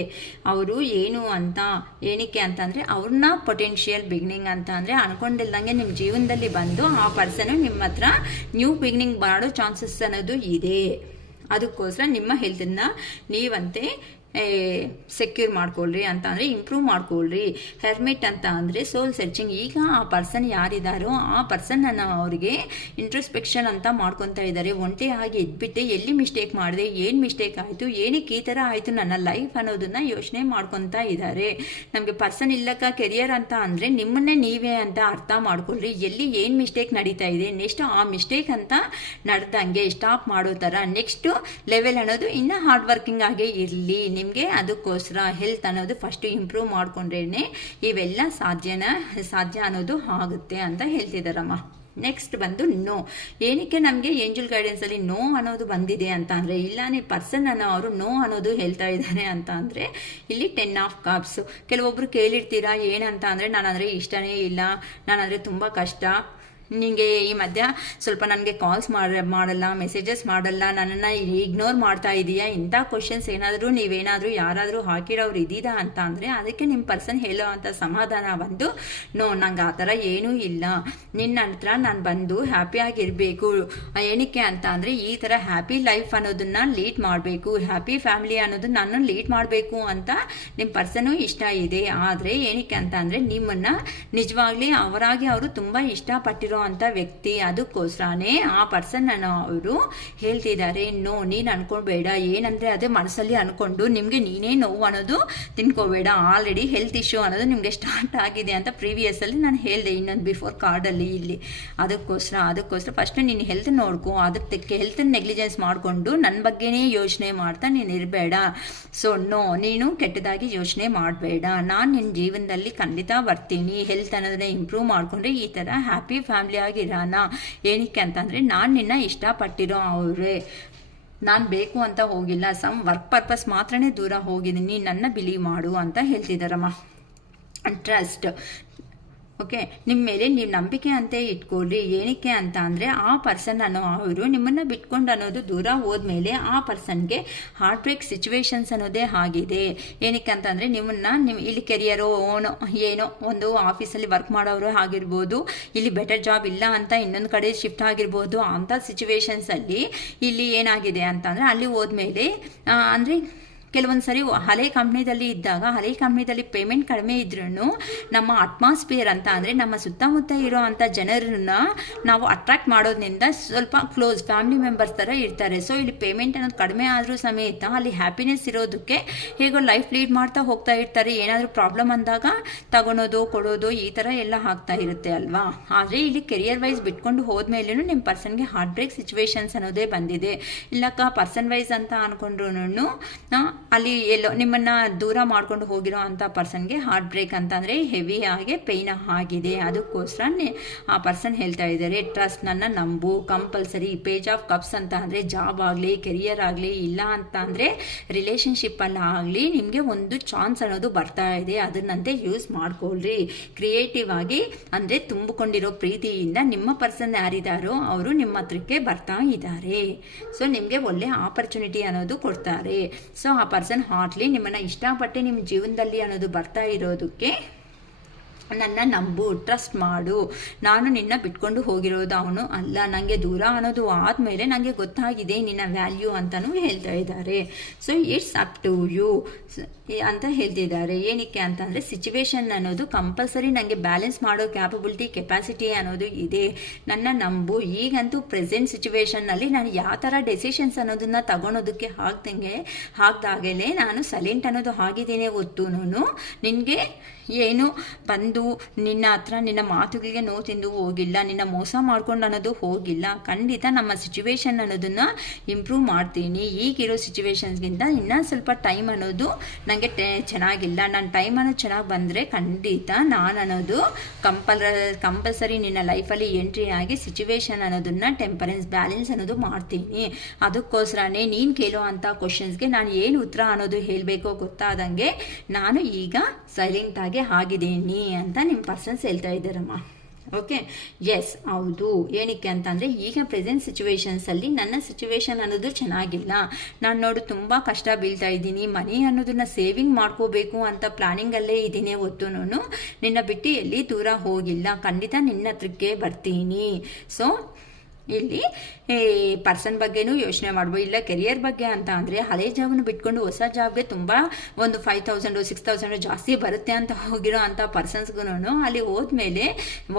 ಅವರು ಏನು ಅಂತ ಏನಕ್ಕೆ ಅಂತಂದರೆ ಅವ್ರನ್ನ ಪೊಟೆನ್ಷಿಯಲ್ ಬಿಗಿನಿಂಗ್ ಅಂತ ಅಂದರೆ ಅಂದ್ಕೊಂಡಿಲ್ದಂಗೆ ನಿಮ್ಮ ಜೀವನದಲ್ಲಿ ಬಂದು ಆ ಪರ್ಸನು ನಿಮ್ಮ ಹತ್ರ ನ್ಯೂ ಬಿಗಿನಿಂಗ್ ಮಾಡೋ ಚಾನ್ಸಸ್ ಅನ್ನೋದು ಇದೆ. ಅದಕ್ಕೋಸ್ಕರ ನಿಮ್ಮ ಹೆಲ್ತನ್ನು ನೀವಂತೆ ಸೆಕ್ಯೂರ್ ಮಾಡ್ಕೊಳ್ರಿ ಅಂತ ಅಂದರೆ ಇಂಪ್ರೂವ್ ಮಾಡ್ಕೊಳ್ರಿ. ಹೆರ್ಮಿಟ್ ಅಂತ ಅಂದರೆ ಸೋಲ್ ಸರ್ಚಿಂಗ್. ಈಗ ಆ ಪರ್ಸನ್ ಯಾರಿದ್ದಾರೋ ಆ ಪರ್ಸನನ್ನು ಅವರಿಗೆ ಇಂಟ್ರೋಸ್ಪೆಕ್ಷನ್ ಅಂತ ಮಾಡ್ಕೊತಾ ಇದ್ದಾರೆ. ಒಂಟೆ ಆಗಿ ಎದ್ಬಿಟ್ಟು ಎಲ್ಲಿ ಮಿಸ್ಟೇಕ್ ಮಾಡಿದೆ, ಏನು ಮಿಸ್ಟೇಕ್ ಆಯಿತು, ಏನಕ್ಕೆ ಈ ಥರ ಆಯಿತು ನನ್ನ ಲೈಫ್ ಅನ್ನೋದನ್ನು ಯೋಚನೆ ಮಾಡ್ಕೊತಾ ಇದ್ದಾರೆ. ನಮಗೆ ಪರ್ಸನ್ ಇಲ್ಲಕ್ಕ ಕೆರಿಯರ್ ಅಂತ ಅಂದರೆ ನಿಮ್ಮನ್ನೇ ನೀವೇ ಅಂತ ಅರ್ಥ ಮಾಡ್ಕೊಳ್ರಿ. ಎಲ್ಲಿ ಏನು ಮಿಸ್ಟೇಕ್ ನಡೀತಾ ಇದೆ, ನೆಕ್ಸ್ಟ್ ಆ ಮಿಸ್ಟೇಕ್ ಅಂತ ನಡೆದಂಗೆ ಸ್ಟಾಪ್ ಮಾಡೋ ಥರ ನೆಕ್ಸ್ಟ್ ಲೆವೆಲ್ ಅನ್ನೋದು ಇನ್ನೂ ಹಾರ್ಡ್ ವರ್ಕಿಂಗ್ ಆಗೇ ಇರಲಿ ನಿಮಗೆ. ಅದಕ್ಕೋಸ್ಕರ ಹೆಲ್ತ್ ಅನ್ನೋದು ಫಸ್ಟ್ ಇಂಪ್ರೂವ್ ಮಾಡ್ಕೊಂಡ್ರೇನೆ ಇವೆಲ್ಲ ಸಾಧ್ಯ ಅನ್ನೋದು ಆಗುತ್ತೆ ಅಂತ ಹೇಳ್ತಿದ್ದಾರಮ್ಮ. ನೆಕ್ಸ್ಟ್ ಬಂದು ನೋ. ಏನಕ್ಕೆ ನಮಗೆ ಏಂಜಲ್ ಗೈಡೆನ್ಸಲ್ಲಿ ನೋ ಅನ್ನೋದು ಬಂದಿದೆ ಅಂತ ಅಂದರೆ, ಇಲ್ಲ ನೀವು ಪರ್ಸನ್ ಅನ್ನೋ ಅವರು ನೋ ಅನ್ನೋದು ಹೇಳ್ತಾ ಇದ್ದಾರೆ ಅಂತ ಅಂದರೆ ಇಲ್ಲಿ 10 ಆಫ್ ಕಪ್ಸ್. ಕೆಲವೊಬ್ರು ಕೇಳಿರ್ತೀರಾ ಏನಂತ ಅಂದರೆ ನಾನಂದರೆ ಇಷ್ಟನೇ ಇಲ್ಲ, ನಾನಂದರೆ ತುಂಬ ಕಷ್ಟ, ನಿಮಗೆ ಈ ಮಧ್ಯ ಸ್ವಲ್ಪ ನನಗೆ ಕಾಲ್ಸ್ ಮಾಡಲ್ಲ, ಮೆಸೇಜಸ್ ಮಾಡಲ್ಲ, ನನ್ನನ್ನು ಇಗ್ನೋರ್ ಮಾಡ್ತಾ ಇದೆಯಾ, ಇಂಥ ಕ್ವಶನ್ಸ್ ಏನಾದರೂ ನೀವೇನಾದರೂ ಯಾರಾದರೂ ಹಾಕಿರೋರು ಇದ್ದೀರಾ ಅಂತ ಅಂದರೆ ಅದಕ್ಕೆ ನಿಮ್ಮ ಪರ್ಸನ್ ಹೇಳೋ ಅಂಥ ಸಮಾಧಾನ ಬಂದು ನೋ, ನಂಗೆ ಆ ಥರ ಏನೂ ಇಲ್ಲ, ನಿನ್ನ ಹತ್ರ ನಾನು ಬಂದು ಹ್ಯಾಪಿಯಾಗಿರಬೇಕು. ಏನಕ್ಕೆ ಅಂತ ಅಂದರೆ ಈ ಥರ ಹ್ಯಾಪಿ ಲೈಫ್ ಅನ್ನೋದನ್ನು ಲೀಡ್ ಮಾಡಬೇಕು, ಹ್ಯಾಪಿ ಫ್ಯಾಮಿಲಿ ಅನ್ನೋದನ್ನ ನಾನು ಲೀಡ್ ಮಾಡಬೇಕು ಅಂತ ನಿಮ್ಮ ಪರ್ಸನು ಇಷ್ಟ ಇದೆ. ಆದರೆ ಏನಕ್ಕೆ ಅಂತ ಅಂದರೆ ನಿಮ್ಮನ್ನು ನಿಜವಾಗ್ಲಿ ಅವರಾಗಿ ಅವರು ತುಂಬ ಇಷ್ಟಪಟ್ಟಿರೋ ಅಂತ ವ್ಯಕ್ತಿ. ಅದಕ್ಕೋಸ್ಕರನೇ ಆ ಪರ್ಸನ್ ಅವರು ಹೇಳ್ತಿದ್ದಾರೆ ನೋ, ನೀನು ಅನ್ಕೊಳ್ಬೇಡ. ಏನಂದ್ರೆ ಅದೇ ಮನಸ್ಸಲ್ಲಿ ಅನ್ಕೊಂಡು ನಿಮಗೆ ನೀನೇ ನೋವು ಅನ್ನೋದು ತಿನ್ಕೋಬೇಡ. ಆಲ್ರೆಡಿ ಹೆಲ್ತ್ ಇಶ್ಯೂ ಅನ್ನೋದು ನಿಮಗೆ ಸ್ಟಾರ್ಟ್ ಆಗಿದೆ ಅಂತ ಪ್ರೀವಿಯಸ್ ಅಲ್ಲಿ ನಾನು ಹೇಳಿದೆ ಇನ್ನೊಂದು ಬಿಫೋರ್ ಕಾರ್ಡಲ್ಲಿ ಇಲ್ಲಿ. ಅದಕ್ಕೋಸ್ಕರ ಫಸ್ಟ್ ನೀನು ಹೆಲ್ತ್ ನೋಡ್ಕೊ. ಅದಕ್ಕೆ ಹೆಲ್ತ್ ನೆಗ್ಲಿಜೆನ್ಸ್ ಮಾಡಿಕೊಂಡು ನನ್ನ ಬಗ್ಗೆನೇ ಯೋಚನೆ ಮಾಡ್ತಾ ನೀನು ಇರಬೇಡ. ಸೊ ನೋ, ನೀನು ಕೆಟ್ಟದಾಗಿ ಯೋಚನೆ ಮಾಡಬೇಡ. ನಾನು ನಿನ್ನ ಜೀವನದಲ್ಲಿ ಖಂಡಿತ ಬರ್ತೀನಿ. ಹೆಲ್ತ್ ಅನ್ನೋದನ್ನ ಇಂಪ್ರೂವ್ ಮಾಡಿಕೊಂಡ್ರೆ ಈ ಥರ ಹ್ಯಾಪಿ ಫ್ಯಾಮಿಲಿ ಆಗಿರೋಣ. ಏನಕ್ಕೆ ಅಂತಂದರೆ ನಾನು ನಿನ್ನ ಇಷ್ಟಪಟ್ಟಿರೋ ಅವರೇ, ನಾನು ಬೇಕು ಅಂತ ಹೋಗಿಲ್ಲ, ಸಮ್ ವರ್ಕ್ ಪರ್ಪಸ್ ಮಾತ್ರನೇ ದೂರ ಹೋಗಿದ್ದೀನಿ, ನನ್ನ ಬಿಲೀವ್ ಮಾಡು ಅಂತ ಹೇಳ್ತಿದ್ದಾರಮ್ಮ. ಟ್ರಸ್ಟ್. ಓಕೆ, ನಿಮ್ಮ ಮೇಲೆ ನೀವು ನಂಬಿಕೆ ಅಂತ ಇಟ್ಕೊಳ್ಳಿ. ಏನಕ್ಕೆ ಅಂತ ಅಂದರೆ ಆ ಪರ್ಸನ್ ಅನ್ನೋ ಅವರು ನಿಮ್ಮನ್ನು ಬಿಟ್ಕೊಂಡು ಅನ್ನೋದು ದೂರ ಹೋದ್ಮೇಲೆ ಆ ಪರ್ಸನ್ಗೆ ಹಾರ್ಟ್ ಬ್ರೇಕ್ ಸಿಚುವೇಶನ್ಸ್ ಅನ್ನೋದೇ ಆಗಿದೆ. ಏನಕ್ಕೆ ಅಂತಂದರೆ ನಿಮ್ಮ ಇಲ್ಲಿ ಕೆರಿಯರೋ ಏನೋ ಒಂದು ಆಫೀಸಲ್ಲಿ ವರ್ಕ್ ಮಾಡೋರು ಆಗಿರ್ಬೋದು, ಇಲ್ಲಿ ಬೆಟರ್ ಜಾಬ್ ಇಲ್ಲ ಅಂತ ಇನ್ನೊಂದು ಕಡೆ ಶಿಫ್ಟ್ ಆಗಿರ್ಬೋದು. ಅಂಥ ಸಿಚುವೇಶನ್ಸಲ್ಲಿ ಇಲ್ಲಿ ಏನಾಗಿದೆ ಅಂತಂದರೆ ಅಲ್ಲಿ ಹೋದ್ಮೇಲೆ ಅಂದರೆ ಕೆಲವೊಂದು ಸರಿ ಹಳೆ ಕಂಪ್ನಿದಲ್ಲಿ ಇದ್ದಾಗ ಹಳೆ ಕಂಪ್ನಿದಲ್ಲಿ ಪೇಮೆಂಟ್ ಕಡಿಮೆ ಇದ್ರೂ ನಮ್ಮ ಅಟ್ಮಾಸ್ಫಿಯರ್ ಅಂತ ಅಂದರೆ ನಮ್ಮ ಸುತ್ತಮುತ್ತ ಇರೋ ಅಂಥ ಜನರನ್ನ ನಾವು ಅಟ್ರಾಕ್ಟ್ ಮಾಡೋದ್ರಿಂದ ಸ್ವಲ್ಪ ಕ್ಲೋಸ್ ಫ್ಯಾಮಿಲಿ ಮೆಂಬರ್ಸ್ ಥರ ಇರ್ತಾರೆ. ಸೊ ಇಲ್ಲಿ ಪೇಮೆಂಟ್ ಅನ್ನೋದು ಕಡಿಮೆ ಆದರೂ ಸಮೇತ ಅಲ್ಲಿ ಹ್ಯಾಪಿನೆಸ್ ಇರೋದಕ್ಕೆ ಹೇಗೋ ಲೈಫ್ ಲೀಡ್ ಮಾಡ್ತಾ ಹೋಗ್ತಾ ಇರ್ತಾರೆ. ಏನಾದರೂ ಪ್ರಾಬ್ಲಮ್ ಅಂದಾಗ ತಗೊಳೋದು ಕೊಡೋದು ಈ ಥರ ಎಲ್ಲ ಆಗ್ತಾ ಇರುತ್ತೆ ಅಲ್ವಾ. ಆದರೆ ಇಲ್ಲಿ ಕೆರಿಯರ್ ವೈಸ್ ಬಿಟ್ಕೊಂಡು ಹೋದ್ಮೇಲೂ ನಿಮ್ಮ ಪರ್ಸನ್ಗೆ ಹಾರ್ಟ್ ಬ್ರೇಕ್ ಸಿಚುವೇಶನ್ಸ್ ಅನ್ನೋದೇ ಬಂದಿದೆ. ಇಲ್ಲಕ್ಕ ಪರ್ಸನ್ ವೈಸ್ ಅಂತ ಅಂದ್ಕೊಂಡ್ರು ಅಲ್ಲಿ ಎಲ್ಲೋ ನಿಮ್ಮನ್ನು ದೂರ ಮಾಡ್ಕೊಂಡು ಹೋಗಿರೋ ಅಂಥ ಪರ್ಸನ್ಗೆ ಹಾರ್ಟ್ ಬ್ರೇಕ್ ಅಂತಂದರೆ ಹೆವಿ ಆಗಿ ಪೇಯ್ನ್ ಆಗಿದೆ. ಅದಕ್ಕೋಸ್ಕರ ಆ ಪರ್ಸನ್ ಹೇಳ್ತಾ ಇದ್ದಾರೆ ಟ್ರಸ್ಟ್, ನನ್ನ ನಂಬು ಕಂಪಲ್ಸರಿ. ಪೇಜ್ ಆಫ್ ಕಪ್ಸ್ ಅಂತ ಅಂದರೆ ಜಾಬ್ ಆಗಲಿ ಕೆರಿಯರ್ ಆಗಲಿ ಇಲ್ಲ ಅಂತ ಅಂದರೆ ರಿಲೇಷನ್ಶಿಪ್ಪಲ್ಲಿ ಆಗಲಿ ನಿಮಗೆ ಒಂದು ಚಾನ್ಸ್ ಅನ್ನೋದು ಬರ್ತಾ ಇದೆ. ಅದನ್ನಂತೆ ಯೂಸ್ ಮಾಡ್ಕೊಳ್ರಿ. ಕ್ರಿಯೇಟಿವ್ ಆಗಿ ಅಂದರೆ ತುಂಬಿಕೊಂಡಿರೋ ಪ್ರೀತಿಯಿಂದ ನಿಮ್ಮ ಪರ್ಸನ್ ಯಾರಿದ್ದಾರೋ ಅವರು ನಿಮ್ಮ ಹತ್ರಕ್ಕೆ ಬರ್ತಾ ಇದ್ದಾರೆ. ಸೊ ನಿಮಗೆ ಒಳ್ಳೆ ಆಪರ್ಚುನಿಟಿ ಅನ್ನೋದು ಕೊಡ್ತಾರೆ. ಸೊ ಆ ಪರ್ಸನ್ ಹಾರ್ಟ್ಲಿ ನಿಮ್ಮನ್ನು ಇಷ್ಟಪಟ್ಟು ನಿಮ್ಮ ಜೀವನದಲ್ಲಿ ಅನ್ನೋದು ಬರ್ತಾ ಇರೋದಕ್ಕೆ ನನ್ನ ನಂಬು, ಟ್ರಸ್ಟ್ ಮಾಡು, ನಾನು ನಿನ್ನ ಬಿಟ್ಕೊಂಡು ಹೋಗಿರೋದು ಅವನು ಅಲ್ಲ, ನನಗೆ ದೂರ ಅನ್ನೋದು ಆದಮೇಲೆ ನನಗೆ ಗೊತ್ತಾಗಿದೆ ನಿನ್ನ ವ್ಯಾಲ್ಯೂ ಅಂತಲೂ ಹೇಳ್ತಾ ಇದ್ದಾರೆ. So it's up to you ಅಂತ ಹೇಳ್ತಿದ್ದಾರೆ. ಏನಕ್ಕೆ ಅಂತಂದರೆ ಸಿಚುವೇಶನ್ ಅನ್ನೋದು ಕಂಪಲ್ಸರಿ ನನಗೆ ಬ್ಯಾಲೆನ್ಸ್ ಮಾಡೋ ಕೆಪಾಸಿಟಿ ಅನ್ನೋದು ಇದೆ. ನನ್ನ ನಂಬು. ಈಗಂತೂ ಪ್ರೆಸೆಂಟ್ ಸಿಚುವೇಶನ್ನಲ್ಲಿ ನಾನು ಯಾವ ಥರ ಡೆಸಿಷನ್ಸ್ ಅನ್ನೋದನ್ನು ತಗೊಳೋದಕ್ಕೆ ಹಾಕ್ದಾಗಲೇ ನಾನು ಸೈಲೆಂಟ್ ಅನ್ನೋದು ಆಗಿದ್ದೇನೆ ಹೊತ್ತು ನಿನಗೆ ಏನು ಬಂದು ನಿನ್ನ ಹತ್ರ ನಿನ್ನ ಮಾತುಗಳಿಗೆ ನೋವು ತಿಂದು ಹೋಗಿಲ್ಲ, ನಿನ್ನ ಮೋಸ ಮಾಡ್ಕೊಂಡು ಅನ್ನೋದು ಹೋಗಿಲ್ಲ. ಖಂಡಿತ ನಮ್ಮ ಸಿಚುವೇಶನ್ ಅನ್ನೋದನ್ನು ಇಂಪ್ರೂವ್ ಮಾಡ್ತೀನಿ. ಈಗಿರೋ ಸಿಚುವೇಶನ್ಸ್ಗಿಂತ ಇನ್ನೂ ಸ್ವಲ್ಪ ಟೈಮ್ ಅನ್ನೋದು ನನಗೆ ಚೆನ್ನಾಗಿಲ್ಲ. ನನ್ನ ಟೈಮ್ ಅನ್ನೋದು ಚೆನ್ನಾಗಿ ಬಂದರೆ ಖಂಡಿತ ನಾನು ಅನ್ನೋದು ಕಂಪಲ್ಸರಿ ನಿನ್ನ ಲೈಫಲ್ಲಿ ಎಂಟ್ರಿ ಆಗಿ ಸಿಚುವೇಶನ್ ಅನ್ನೋದನ್ನು ಟೆಂಪರೆನ್ಸ್ ಬ್ಯಾಲೆನ್ಸ್ ಅನ್ನೋದು ಮಾಡ್ತೀನಿ. ಅದಕ್ಕೋಸ್ಕರನೇ ನೀನು ಕೇಳೋ ಅಂಥ ಕ್ವಶನ್ಸ್ಗೆ ನಾನು ಏನು ಉತ್ತರ ಅನ್ನೋದು ಹೇಳಬೇಕೋ ಗೊತ್ತಾದಂಗೆ ನಾನು ಈಗ ಸೈಲೆಂಟಾಗಿ ಆಗಿದ್ದೀನಿ ಅಂತ ನಿಮ್ಮ ಪರ್ಸನ್ಸ್ ಹೇಳ್ತಾ ಇದ್ದಾರಮ್ಮ. ಓಕೆ, ಎಸ್, ಹೌದು. ಏನಕ್ಕೆ ಅಂತಂದರೆ ಈಗ ಪ್ರೆಸೆಂಟ್ ಸಿಚುವೇಶನ್ಸಲ್ಲಿ ನನ್ನ ಸಿಚುವೇಶನ್ ಅನ್ನೋದು ಚೆನ್ನಾಗಿಲ್ಲ. ನಾನು ನೋಡು ತುಂಬ ಕಷ್ಟ ಬೀಳ್ತಾ ಇದ್ದೀನಿ. ಮನಿ ಅನ್ನೋದನ್ನ ಸೇವಿಂಗ್ ಮಾಡ್ಕೋಬೇಕು ಅಂತ ಪ್ಲಾನಿಂಗಲ್ಲೇ ಇದ್ದೀನಿ. ಹೊತ್ತುನು ನಿನ್ನ ಬಿಟ್ಟು ಎಲ್ಲಿ ದೂರ ಹೋಗಿಲ್ಲ. ಖಂಡಿತ ನಿನ್ನ ಹತ್ರಕ್ಕೆ ಬರ್ತೀನಿ. ಸೊ ಇಲ್ಲಿ ಪರ್ಸನ್ ಬಗ್ಗೆನೂ ಯೋಚನೆ ಮಾಡ್ಬೋದು. ಇಲ್ಲ ಕೆರಿಯರ್ ಬಗ್ಗೆ ಅಂತ ಅಂದರೆ ಹಳೆ ಜಾಬನ್ನು ಬಿಟ್ಕೊಂಡು ಹೊಸ ಜಾಬ್ಗೆ ತುಂಬ ಒಂದು 5,000 6,000 ಜಾಸ್ತಿ ಬರುತ್ತೆ ಅಂತ ಹೋಗಿರೋ ಅಂಥ ಪರ್ಸನ್ಸ್ಗೂ ಅಲ್ಲಿ ಹೋದ್ಮೇಲೆ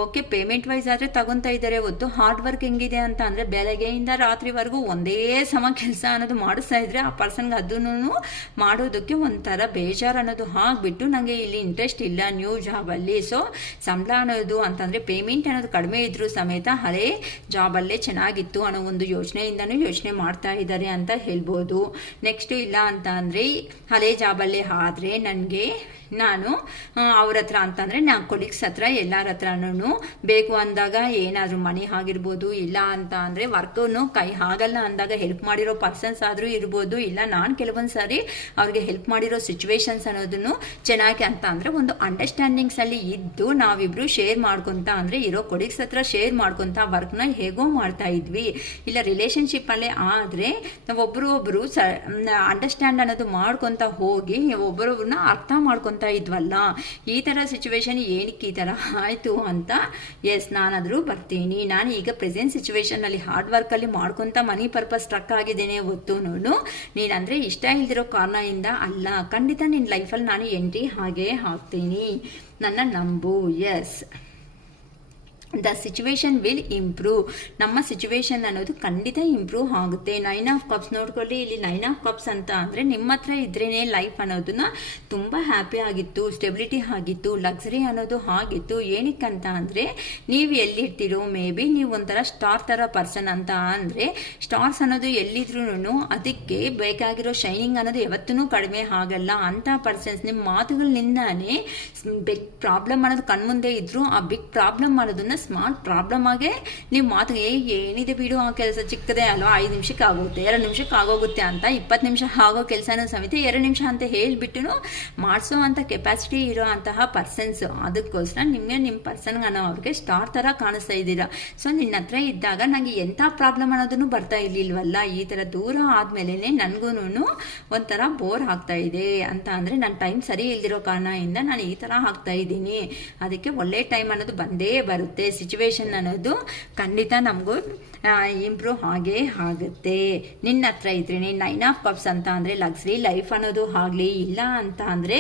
ಓಕೆ ಪೇಮೆಂಟ್ ವೈಸ್ ಆದರೆ ತಗೊತಾ ಇದ್ದಾರೆ. ಹೊತ್ತು ಹಾರ್ಡ್ ವರ್ಕ್ ಹೆಂಗಿದೆ ಅಂತ ಅಂದರೆ ಬೆಳಗ್ಗೆಯಿಂದ ರಾತ್ರಿವರೆಗೂ ಒಂದೇ ಸಮ ಕೆಲಸ ಅನ್ನೋದು ಮಾಡಿಸ್ತಾ ಇದ್ರೆ ಆ ಪರ್ಸನ್ಗೆ ಅದನ್ನು ಮಾಡೋದಕ್ಕೆ ಒಂಥರ ಬೇಜಾರು ಅನ್ನೋದು ಆಗಿಬಿಟ್ಟು ನನಗೆ ಇಲ್ಲಿ ಇಂಟ್ರೆಸ್ಟ್ ಇಲ್ಲ ನ್ಯೂ ಜಾಬಲ್ಲಿ. ಸೊ ಸಂಬಳ ಅನ್ನೋದು ಅಂತಂದರೆ ಪೇಮೆಂಟ್ ಅನ್ನೋದು ಕಡಿಮೆ ಇದ್ರೂ ಸಮೇತ ಹಳೆ ಜಾಬಲ್ಲೇ ಚೆನ್ನಾಗಿತ್ತು ಅನ್ನೋ ಒಂದು ಯೋಚನೆಯಿಂದನೂ ಯೋಚನೆ ಮಾಡ್ತಾ ಇದ್ದಾರೆ ಅಂತ ಹೇಳ್ಬೋದು. ನೆಕ್ಸ್ಟ್ ಇಲ್ಲ ಅಂತ ಅಂದರೆ ಹಳೆ ಜಾಬಲ್ಲೇ ಆದರೆ ನಾನು ಅವ್ರ ಹತ್ರ ಅಂತಂದರೆ ನಾನು ಕೊಲೀಗ್ಸ್ ಹತ್ರ ಎಲ್ಲರ ಹತ್ರನೂ ಬೇಕು ಅಂದಾಗ ಏನಾದರೂ ಮನಿ ಆಗಿರ್ಬೋದು, ಇಲ್ಲ ಅಂತ ಅಂದರೆ ವರ್ಕನ್ನು ಕೈ ಆಗಲ್ಲ ಅಂದಾಗ ಹೆಲ್ಪ್ ಮಾಡಿರೋ ಪರ್ಸನ್ಸ್ ಆದರೂ ಇರ್ಬೋದು. ಇಲ್ಲ ನಾನು ಕೆಲವೊಂದು ಸಾರಿ ಅವ್ರಿಗೆ ಹೆಲ್ಪ್ ಮಾಡಿರೋ ಸಿಚುವೇಶನ್ಸ್ ಅನ್ನೋದನ್ನು ಚೆನ್ನಾಗಿ ಅಂತ ಅಂದರೆ ಒಂದು ಅಂಡರ್ಸ್ಟ್ಯಾಂಡಿಂಗ್ಸಲ್ಲಿ ಇದ್ದು ನಾವಿಬ್ಬರು ಶೇರ್ ಮಾಡ್ಕೊತ ಅಂದರೆ ಇರೋ ಕೊಲೀಗ್ಸ್ ಹತ್ರ ಶೇರ್ ಮಾಡ್ಕೊತ ವರ್ಕ್ನ ಹೇಗೋ ಮಾಡ್ತಾ ಇದ್ವಿ. ಇಲ್ಲ ರಿಲೇಷನ್ಶಿಪ್ಪಲ್ಲೇ ಆದರೆ ಒಬ್ಬರು ಅಂಡರ್ಸ್ಟ್ಯಾಂಡ್ ಅನ್ನೋದು ಮಾಡ್ಕೊತ ಹೋಗಿ ಒಬ್ಬರೊಬ್ಬರನ್ನ ಅರ್ಥ ಮಾಡ್ಕೊತ ಇದ್ವಲ್ಲ. ಈ ಥರ ಸಿಚುವೇಶನ್ ಏನಕ್ಕೆ ಈ ಥರ ಆಯಿತು ಅಂತ ಎಸ್ ನಾನಾದರೂ ಬರ್ತೀನಿ. ನಾನು ಈಗ ಪ್ರೆಸೆಂಟ್ ಸಿಚುವೇಶನ್ನಲ್ಲಿ ಹಾರ್ಡ್ ವರ್ಕಲ್ಲಿ ಮಾಡ್ಕೊತ ಮನಿ ಪರ್ಪಸ್ ಸ್ಟ್ರಕ್ ಆಗಿದ್ದೇನೆ. ಹೊತ್ತು ನೀನಂದರೆ ಇಷ್ಟ ಇಲ್ದಿರೋ ಕಾರಣದಿಂದ ಅಲ್ಲ. ಖಂಡಿತ ನಿನ್ನ ಲೈಫಲ್ಲಿ ನಾನು ಎಂಟ್ರಿ ಹಾಗೇ ಹಾಕ್ತೀನಿ. ನನ್ನ ನಂಬು. Yes, the situation will improve. ನಮ್ಮ ಸಿಚುವೇಶನ್ ಅನ್ನೋದು ಖಂಡಿತ ಇಂಪ್ರೂವ್ ಆಗುತ್ತೆ. 9 ಆಫ್ ಕಪ್ಸ್ ನೋಡ್ಕೊಳ್ಳಿ. ಇಲ್ಲಿ 9 ಆಫ್ ಕಪ್ಸ್ ಅಂತ ಅಂದರೆ ನಿಮ್ಮ ಹತ್ರ ಇದ್ರೇ ಲೈಫ್ ಅನ್ನೋದನ್ನ ತುಂಬ ಹ್ಯಾಪಿ ಆಗಿತ್ತು, ಸ್ಟೆಬಿಲಿಟಿ ಆಗಿತ್ತು, ಲಕ್ಸರಿ ಅನ್ನೋದು ಆಗಿತ್ತು. ಏನಕ್ಕಂತ ಅಂದರೆ ನೀವು ಎಲ್ಲಿರ್ತೀರೋ ಮೇ ಬಿ ನೀವು ಒಂಥರ ಸ್ಟಾರ್ ಥರ ಪರ್ಸನ್ ಅಂತ ಅಂದರೆ ಸ್ಟಾರ್ಸ್ ಅನ್ನೋದು ಎಲ್ಲಿದ್ರೂ ಅದಕ್ಕೆ ಬೇಕಾಗಿರೋ ಶೈನಿಂಗ್ ಅನ್ನೋದು ಯಾವತ್ತೂ ಕಡಿಮೆ ಆಗಲ್ಲ. ಅಂಥ ಪರ್ಸನ್ಸ್ ನಿಮ್ಮ ಮಾತುಗಳಿಂದಾನೇ ಬಿಗ್ ಪ್ರಾಬ್ಲಮ್ ಅನ್ನೋದು ಕಣ್ಮುಂದೆ ಇದ್ದರೂ ಆ ಬಿಗ್ ಪ್ರಾಬ್ಲಮ್ ಅನ್ನೋದನ್ನ ಸ್ಮಾಲ್ ಪ್ರಾಬ್ಲಮ್ ಆಗೇ ನೀವು ಮಾತಿಗೆ ಏನಿದೆ ಬಿಡು ಆ ಕೆಲಸ ಚಿಕ್ಕದೇ ಅಲ್ವಾ 5 ನಿಮಿಷಕ್ಕೆ ಆಗುತ್ತೆ 2 ನಿಮಿಷಕ್ಕೆ ಆಗೋಗುತ್ತೆ ಅಂತ 20 ನಿಮಿಷ ಆಗೋ ಕೆಲಸನೂ ಸಮೇತ 2 ನಿಮಿಷ ಅಂತ ಹೇಳಿಬಿಟ್ಟು ಮಾಡಿಸೋ ಅಂಥ ಕೆಪಾಸಿಟಿ ಇರೋ ಅಂತಹ ಪರ್ಸನ್ಸ್. ಅದಕ್ಕೋಸ್ಕರ ನಿಮ್ಮ ಪರ್ಸನ್ಗೆ ಅನ್ನೋ ಅವ್ರಿಗೆ ಸ್ಟಾರ್ ಥರ ಕಾಣಿಸ್ತಾ ಇದ್ದೀರಾ. ಸೊ ನಿನ್ನ ಹತ್ರ ಇದ್ದಾಗ ನನಗೆ ಎಂಥ ಪ್ರಾಬ್ಲಮ್ ಅನ್ನೋದನ್ನು ಬರ್ತಾ ಇರಲಿಲ್ವಲ್ಲ. ಈ ಥರ ದೂರ ಆದಮೇಲೆ ನನಗೂ ಒಂಥರ ಬೋರ್ ಆಗ್ತಾ ಇದೆ ಅಂತ ಅಂದರೆ ನನ್ನ ಟೈಮ್ ಸರಿ ಇಲ್ದಿರೋ ಕಾರಣದಿಂದ ನಾನು ಈ ಥರ ಆಗ್ತಾ ಇದ್ದೀನಿ. ಅದಕ್ಕೆ ಒಳ್ಳೆ ಟೈಮ್ ಅನ್ನೋದು ಬಂದೇ ಬರುತ್ತೆ. ಸಿಚುವೇಶನ್ ಅನ್ನೋದು ಖಂಡಿತ ನಮಗೂ ಇಂಪ್ರೂವ್ ಆಗೇ ಆಗುತ್ತೆ. ನಿನ್ನ ಹತ್ರ ಇದ್ರೇ 9 ಆಫ್ ಕಪ್ಸ್ ಅಂತ ಅಂದರೆ ಲಕ್ಸರಿ ಲೈಫ್ ಅನ್ನೋದು ಆಗಲಿ, ಇಲ್ಲ ಅಂತ ಅಂದರೆ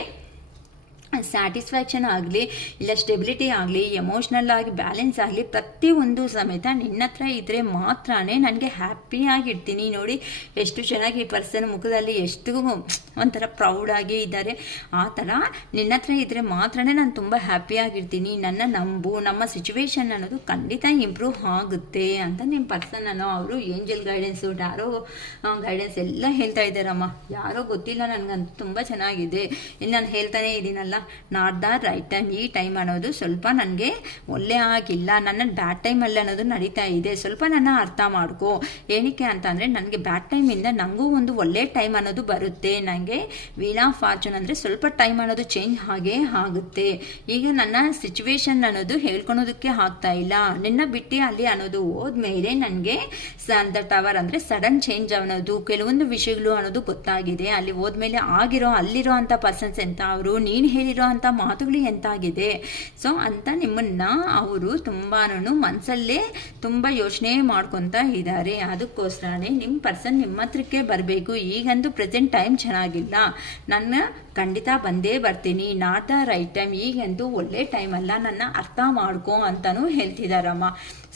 ಸ್ಯಾಟಿಸ್ಫ್ಯಾಕ್ಷನ್ ಆಗಲಿ, ಇಲ್ಲ ಸ್ಟೆಬಿಲಿಟಿ ಆಗಲಿ, ಎಮೋಷ್ನಲ್ ಆಗಿ ಬ್ಯಾಲೆನ್ಸ್ ಆಗಲಿ, ಪ್ರತಿಯೊಂದು ಸಮೇತ ನಿನ್ನ ಹತ್ರ ಇದ್ದರೆ ಮಾತ್ರನೇ ನನಗೆ ಹ್ಯಾಪಿಯಾಗಿರ್ತೀನಿ. ನೋಡಿ ಎಷ್ಟು ಚೆನ್ನಾಗಿ ಪರ್ಸನ್ ಮುಖದಲ್ಲಿ ಎಷ್ಟು ಒಂಥರ ಪ್ರೌಡಾಗಿ ಇದ್ದಾರೆ. ಆ ಥರ ನಿನ್ನ ಹತ್ರ ಇದ್ದರೆ ಮಾತ್ರನೇ ನಾನು ತುಂಬ ಹ್ಯಾಪಿಯಾಗಿರ್ತೀನಿ. ನನ್ನ ನಂಬು. ನಮ್ಮ ಸಿಚುವೇಶನ್ ಅನ್ನೋದು ಖಂಡಿತ ಇಂಪ್ರೂವ್ ಆಗುತ್ತೆ ಅಂತ ನಿಮ್ಮ ಪರ್ಸನ್ ಅನ್ನೋ ಅವರು ಏಂಜಲ್ ಗೈಡೆನ್ಸು ಟ್ಯಾರೋ ಗೈಡೆನ್ಸ್ ಎಲ್ಲ ಹೇಳ್ತಾ ಇದ್ದಾರಮ್ಮ. ಯಾರೋ ಗೊತ್ತಿಲ್ಲ ನನಗಂತೂ ತುಂಬ ಚೆನ್ನಾಗಿದೆ. ಇನ್ನು ನಾನು ಹೇಳ್ತಾನೆ ಇದ್ದೀನಲ್ಲ, ನಾಟ್ ದ ರೈಟ್ ಟೈಮ್. ಈ ಟೈಮ್ ಅನ್ನೋದು ಸ್ವಲ್ಪ ನನಗೆ ಒಳ್ಳೆ ಆಗಿಲ್ಲ, ನನ್ನ ಬ್ಯಾಡ್ ಟೈಮಲ್ಲಿ ಅನ್ನೋದು ನಡೀತಾ ಇದೆ. ಸ್ವಲ್ಪ ನನ್ನ ಅರ್ಥ ಮಾಡ್ಕೋ. ಏನಕ್ಕೆ ಅಂತ ಅಂದರೆ ನನಗೆ ಬ್ಯಾಡ್ ಟೈಮಿಂದ ನನಗೂ ಒಂದು ಒಳ್ಳೆ ಟೈಮ್ ಅನ್ನೋದು ಬರುತ್ತೆ. ನನಗೆ ವೀಲ್ ಆಫ್ ಫಾರ್ಚೂನ್ ಅಂದರೆ ಸ್ವಲ್ಪ ಟೈಮ್ ಅನ್ನೋದು ಚೇಂಜ್ ಆಗೇ ಆಗುತ್ತೆ. ಈಗ ನನ್ನ ಸಿಚುವೇಶನ್ ಅನ್ನೋದು ಹೇಳ್ಕೊಳೋದಕ್ಕೆ ಆಗ್ತಾ ಇಲ್ಲ. ನಿನ್ನ ಬಿಟ್ಟು ಅಲ್ಲಿ ಅನ್ನೋದು ಹೋದ್ಮೇಲೆ ನನಗೆ ದ ಟವರ್ ಅಂದರೆ ಸಡನ್ ಚೇಂಜ್ ಅನ್ನೋದು ಕೆಲವೊಂದು ವಿಷಯಗಳು ಅನ್ನೋದು ಗೊತ್ತಾಗಿದೆ. ಅಲ್ಲಿ ಹೋದ್ಮೇಲೆ ಅಲ್ಲಿರೋ ಅಂಥ ಪರ್ಸನ್ಸ್ ಎಂತ ಅವರು ನೀನು ಹೇಳಿರೋ ಅಂಥ ಮಾತುಗಳು ಎಂತಾಗಿದೆ. ಸೊ ಅಂತ ನಿಮ್ಮನ್ನು ಅವರು ತುಂಬಾ ಮನಸ್ಸಲ್ಲೇ ತುಂಬ ಯೋಚನೆ ಮಾಡ್ಕೊತಾ ಇದ್ದಾರೆ. ಅದಕ್ಕೋಸ್ಕರನೇ ನಿಮ್ಮ ಪರ್ಸನ್ ನಿಮ್ಮ ಹತ್ರಕ್ಕೆ ಬರಬೇಕು. ಈಗಂತೂ ಪ್ರೆಸೆಂಟ್ ಟೈಮ್ ಚೆನ್ನಾಗಿಲ್ಲ. ನನ್ನ ಖಂಡಿತ ಬಂದೇ ಬರ್ತೀನಿ, ನಾಟ್ ದ ರೈಟ್ ಟೈಮ್, ಈಗಂತೂ ಒಳ್ಳೆ ಟೈಮ್ ಅಲ್ಲ, ನನ್ನ ಅರ್ಥ ಮಾಡ್ಕೊ ಅಂತಲೂ ಹೇಳ್ತಿದ್ದಾರಮ್ಮ.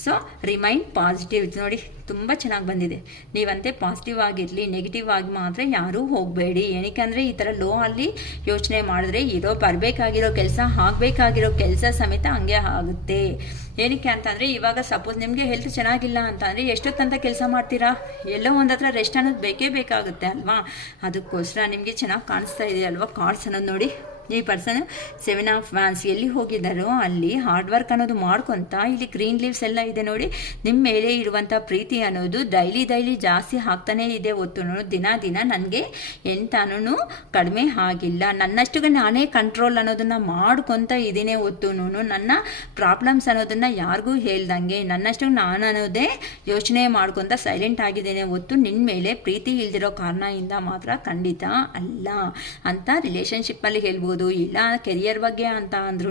ಸೊ ರಿಮೈಂಡ್ ಪಾಸಿಟಿವ್ ನೋಡಿ, ತುಂಬ ಚೆನ್ನಾಗಿ ಬಂದಿದೆ. ನೀವಂತೆ ಪಾಸಿಟಿವ್ ಆಗಿರಲಿ, ನೆಗೆಟಿವ್ ಆಗಿ ಮಾತ್ರ ಯಾರೂ ಹೋಗಬೇಡಿ. ಏನಕ್ಕೆ ಈ ಥರ ಲೋ ಅಲ್ಲಿ ಯೋಚನೆ ಮಾಡಿದ್ರೆ ಬರಬೇಕಾಗಿರೋ ಕೆಲಸ, ಆಗಬೇಕಾಗಿರೋ ಕೆಲಸ ಸಮೇತ ಹಂಗೆ ಆಗುತ್ತೆ. ಏನಕ್ಕೆ ಅಂತಂದರೆ ಇವಾಗ ಸಪೋಸ್ ನಿಮಗೆ ಹೆಲ್ತ್ ಚೆನ್ನಾಗಿಲ್ಲ ಅಂತಂದರೆ ಎಷ್ಟೊತ್ತಂತ ಕೆಲಸ ಮಾಡ್ತೀರಾ? ಎಲ್ಲೋ ಒಂದು ಹತ್ರ ರೆಸ್ಟ್ ಅನ್ನೋದು ಬೇಕೇ ಬೇಕಾಗುತ್ತೆ ಅಲ್ವಾ? ಅದಕ್ಕೋಸ್ಕರ ನಿಮಗೆ ಚೆನ್ನಾಗಿ ಕಾಣಿಸ್ತಾ ಇದೆ ಅಲ್ವಾ ಕಾರ್ಡ್ಸ್ ಅನ್ನೋದು ನೋಡಿ. ಈ ಪರ್ಸನ್ 7 ಆಫ್ ವ್ಯಾನ್ಸ್ ಎಲ್ಲಿ ಹೋಗಿದ್ದಾರೋ ಅಲ್ಲಿ ಹಾರ್ಡ್ ವರ್ಕ್ ಅನ್ನೋದು ಮಾಡ್ಕೊತ, ಇಲ್ಲಿ ಗ್ರೀನ್ ಲೀವ್ಸ್ ಎಲ್ಲ ಇದೆ ನೋಡಿ. ನಿಮ್ಮ ಮೇಲೆ ಇರುವಂಥ ಪ್ರೀತಿ ಅನ್ನೋದು ಡೈಲಿ ಜಾಸ್ತಿ ಆಗ್ತಾನೇ ಇದೆ. ಹೊತ್ತು ದಿನ ನನಗೆ ಎಂತಾನು ಕಡಿಮೆ ಆಗಿಲ್ಲ, ನನ್ನಷ್ಟು ನಾನೇ ಕಂಟ್ರೋಲ್ ಅನ್ನೋದನ್ನು ಮಾಡ್ಕೊತ ಇದ್ದೀನಿ. ಹೊತ್ತು ನನ್ನ ಪ್ರಾಬ್ಲಮ್ಸ್ ಅನ್ನೋದನ್ನು ಯಾರಿಗೂ ಹೇಳ್ದಂಗೆ ನನ್ನಷ್ಟು ನಾನು ಅನ್ನೋದೇ ಯೋಚನೆ ಮಾಡ್ಕೊತ ಸೈಲೆಂಟ್ ಆಗಿದ್ದೇನೆ. ಹೊತ್ತು ನಿನ್ನ ಮೇಲೆ ಪ್ರೀತಿ ಇಲ್ದಿರೋ ಕಾರಣದಿಂದ ಮಾತ್ರ ಖಂಡಿತ ಅಲ್ಲ ಅಂತ ರಿಲೇಷನ್ಶಿಪ್ಪಲ್ಲಿ ಹೇಳ್ಬೋದು. ಇಲ್ಲ ಕೆರಿಯರ್ ಬಗ್ಗೆ ಅಂತ ಅಂದ್ರೂ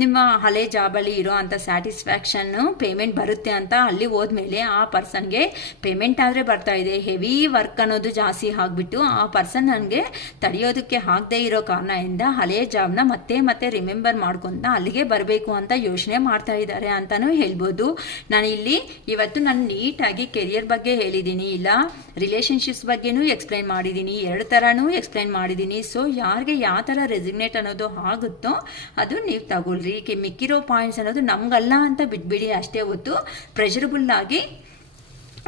ನಿಮ್ಮ ಹಳೆ ಜಾಬಲ್ಲಿ ಇರೋ ಅಂಥ ಸ್ಯಾಟಿಸ್ಫ್ಯಾಕ್ಷನ್ನು ಪೇಮೆಂಟ್ ಬರುತ್ತೆ ಅಂತ ಅಲ್ಲಿ ಹೋದ್ಮೇಲೆ ಆ ಪರ್ಸನ್ಗೆ ಪೇಮೆಂಟ್ ಆದರೆ ಬರ್ತಾ ಇದೆ, ಹೆವಿ ವರ್ಕ್ ಅನ್ನೋದು ಜಾಸ್ತಿ ಆಗಿಬಿಟ್ಟು ಆ ಪರ್ಸನ್ ನನಗೆ ತಡೆಯೋದಕ್ಕೆ ಆಗದೆ ಇರೋ ಕಾರಣದಿಂದ ಹಳೆಯ ಜಾಬ್ನ ಮತ್ತೆ ರಿಮೆಂಬರ್ ಮಾಡ್ಕೊತ ಅಲ್ಲಿಗೆ ಬರಬೇಕು ಅಂತ ಯೋಚನೆ ಮಾಡ್ತಾ ಇದ್ದಾರೆ ಅಂತಲೂ ಹೇಳ್ಬೋದು. ನಾನು ಇಲ್ಲಿ ಇವತ್ತು ನಾನು ನೀಟಾಗಿ ಕೆರಿಯರ್ ಬಗ್ಗೆ ಹೇಳಿದ್ದೀನಿ, ಇಲ್ಲ ರಿಲೇಷನ್ಶಿಪ್ಸ್ ಬಗ್ಗೆನೂ ಎಕ್ಸ್ಪ್ಲೈನ್ ಮಾಡಿದ್ದೀನಿ, 2 ಥರನೂ ಎಕ್ಸ್ಪ್ಲೈನ್ ಮಾಡಿದ್ದೀನಿ. ಸೊ ಯಾರಿಗೆ ಯಾವ ಥರ ರೆಸಿಗ್ನೇಟ್ ಅನ್ನೋದು ಆಗುತ್ತೋ ಅದು ನೀವು ತಗೊಳ್ರಿ. ಮಿಕ್ಕಿರೋ ಪಾಯಿಂಟ್ಸ್ ಅನ್ನೋದು ನಮಗಲ್ಲ ಅಂತ ಬಿಟ್ಬಿಡಿ ಅಷ್ಟೇ. ಹೊತ್ತು ಪ್ರೆಷರಬಲ್ ಆಗಿ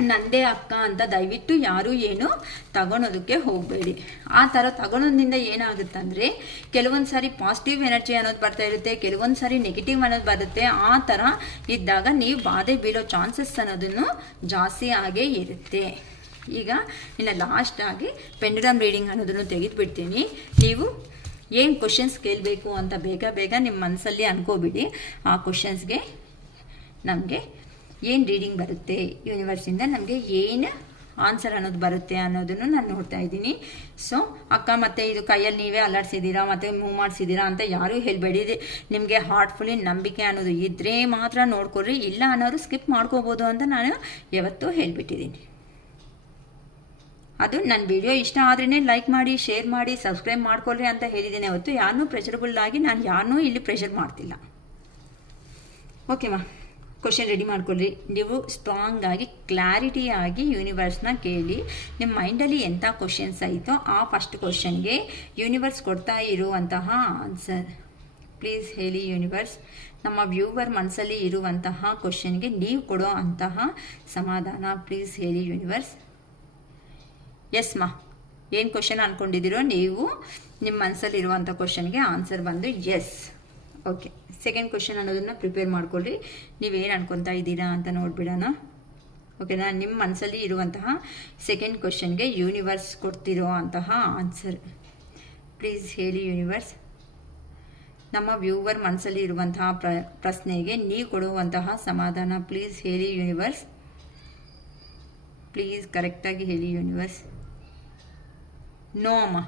ನಂದೇ ಅಕ್ಕ ಅಂತ ದಯವಿಟ್ಟು ಯಾರೂ ಏನು ತಗೊಳೋದಕ್ಕೆ ಹೋಗಬೇಡಿ. ಆ ಥರ ತಗೊಳೋದ್ರಿಂದ ಏನಾಗುತ್ತಂದರೆ ಕೆಲವೊಂದು ಸಾರಿ ಪಾಸಿಟಿವ್ ಎನರ್ಜಿ ಅನ್ನೋದು ಬರ್ತಾ ಇರುತ್ತೆ, ಕೆಲವೊಂದು ಸಾರಿ ನೆಗೆಟಿವ್ ಅನ್ನೋದು ಬರುತ್ತೆ. ಆ ಥರ ಇದ್ದಾಗ ನೀವು ಬಾಧೆ ಬೀಳೋ ಚಾನ್ಸಸ್ ಅನ್ನೋದನ್ನು ಜಾಸ್ತಿ ಆಗೇ ಇರುತ್ತೆ. ಈಗ ಇನ್ನು ಲಾಸ್ಟಾಗಿ ಪೆಂಡುಲಮ್ ರೀಡಿಂಗ್ ಅನ್ನೋದನ್ನು ತೆಗೆದುಬಿಡ್ತೀನಿ. ನೀವು ಏನು ಕ್ವಶನ್ಸ್ ಕೇಳಬೇಕು ಅಂತ ಬೇಗ ನಿಮ್ಮ ಮನಸ್ಸಲ್ಲಿ ಅನ್ಕೋಬಿಡಿ. ಆ ಕ್ವಶನ್ಸ್ಗೆ ನಮಗೆ ಏನು ರೀಡಿಂಗ್ ಬರುತ್ತೆ ಯೂನಿವರ್ಸಿಂದ, ನಮಗೆ ಏನು ಆನ್ಸರ್ ಅನ್ನೋದು ಬರುತ್ತೆ ಅನ್ನೋದನ್ನು ನಾನು ನೋಡ್ತಾ ಇದ್ದೀನಿ. ಸೊ ಅಕ್ಕ ಮತ್ತೆ ಇದು ಕೈಯಲ್ಲಿ ನೀವೇ ಅಲ್ಲಾಡಿಸಿದ್ದೀರಾ ಮತ್ತು ಮೂವ್ ಮಾಡಿಸಿದ್ದೀರಾ ಅಂತ ಯಾರೂ ಹೇಳಬೇಡಿ. ನಿಮಗೆ ಹಾರ್ಟ್ಫುಲ್ಲಿ ನಂಬಿಕೆ ಅನ್ನೋದು ಇದ್ದರೆ ಮಾತ್ರ ನೋಡ್ಕೊಳ್ರಿ, ಇಲ್ಲ ಅನ್ನೋರು ಸ್ಕಿಪ್ ಮಾಡ್ಕೋಬೋದು ಅಂತ ನಾನು ಯಾವತ್ತೂ ಹೇಳಿಬಿಟ್ಟಿದ್ದೀನಿ. ಅದು ನನ್ನ ವಿಡಿಯೋ ಇಷ್ಟ ಆದ್ರೇ ಲೈಕ್ ಮಾಡಿ, ಶೇರ್ ಮಾಡಿ, ಸಬ್ಸ್ಕ್ರೈಬ್ ಮಾಡ್ಕೊಳ್ರಿ ಅಂತ ಹೇಳಿದ್ದೀನಿ. ಹೊತ್ತು ಯಾರನ್ನೂ ಪ್ರೆಷರಬಲ್ ಆಗಿ ನಾನು ಯಾರನ್ನೂ ಇಲ್ಲಿ ಪ್ರೆಷರ್ ಮಾಡ್ತಿಲ್ಲ. ಓಕೆಮಾ, ಕ್ವಶನ್ ರೆಡಿ ಮಾಡ್ಕೊಳ್ರಿ. ನೀವು ಸ್ಟ್ರಾಂಗ್ ಆಗಿ ಕ್ಲಾರಿಟಿಯಾಗಿ ಯೂನಿವರ್ಸ್ನ ಕೇಳಿ. ನಿಮ್ಮ ಮೈಂಡಲ್ಲಿ ಎಂಥ ಕ್ವಶನ್ಸ್ ಆಯಿತೋ ಆ ಫಸ್ಟ್ ಕ್ವಶನ್ಗೆ ಯೂನಿವರ್ಸ್ ಕೊಡ್ತಾ ಇರುವಂತಹ ಆನ್ಸರ್ ಪ್ಲೀಸ್ ಹೇಳಿ ಯೂನಿವರ್ಸ್. ನಮ್ಮ ವ್ಯೂವರ್ ಮನಸ್ಸಲ್ಲಿ ಇರುವಂತಹ ಕ್ವಶನ್ಗೆ ನೀವು ಕೊಡೋ ಅಂತಹ ಸಮಾಧಾನ ಪ್ಲೀಸ್ ಹೇಳಿ ಯೂನಿವರ್ಸ್. ಎಸ್ ಮಾ, ಏನು ಕ್ವಶನ್ ಅಂದ್ಕೊಂಡಿದ್ದೀರೋ ನೀವು ನಿಮ್ಮ ಮನಸ್ಸಲ್ಲಿರುವಂಥ ಕ್ವಶನ್ಗೆ ಆನ್ಸರ್ ಬಂದು ಎಸ್. ಓಕೆ, ಸೆಕೆಂಡ್ ಕ್ವಶನ್ ಅನ್ನೋದನ್ನು ಪ್ರಿಪೇರ್ ಮಾಡ್ಕೊಳ್ರಿ. ನೀವೇನು ಅನ್ಕೊತಾ ಇದ್ದೀರಾ ಅಂತ ನೋಡ್ಬಿಡೋಣ. ಓಕೆನಾ? ನಿಮ್ಮ ಮನಸ್ಸಲ್ಲಿ ಇರುವಂತಹ ಸೆಕೆಂಡ್ ಕ್ವಶನ್ಗೆ ಯೂನಿವರ್ಸ್ ಕೊಡ್ತಿರೋ ಅಂತಹ ಆನ್ಸರ್ ಪ್ಲೀಸ್ ಹೇಳಿ ಯೂನಿವರ್ಸ್. ನಮ್ಮ ವ್ಯೂವರ್ ಮನಸ್ಸಲ್ಲಿ ಇರುವಂತಹ ಪ್ರಶ್ನೆಗೆ ನೀವು ಕೊಡುವಂತಹ ಸಮಾಧಾನ ಪ್ಲೀಸ್ ಹೇಳಿ ಯೂನಿವರ್ಸ್. ಪ್ಲೀಸ್ ಕರೆಕ್ಟಾಗಿ ಹೇಳಿ ಯೂನಿವರ್ಸ್. ನೋ ಅಮ್ಮ,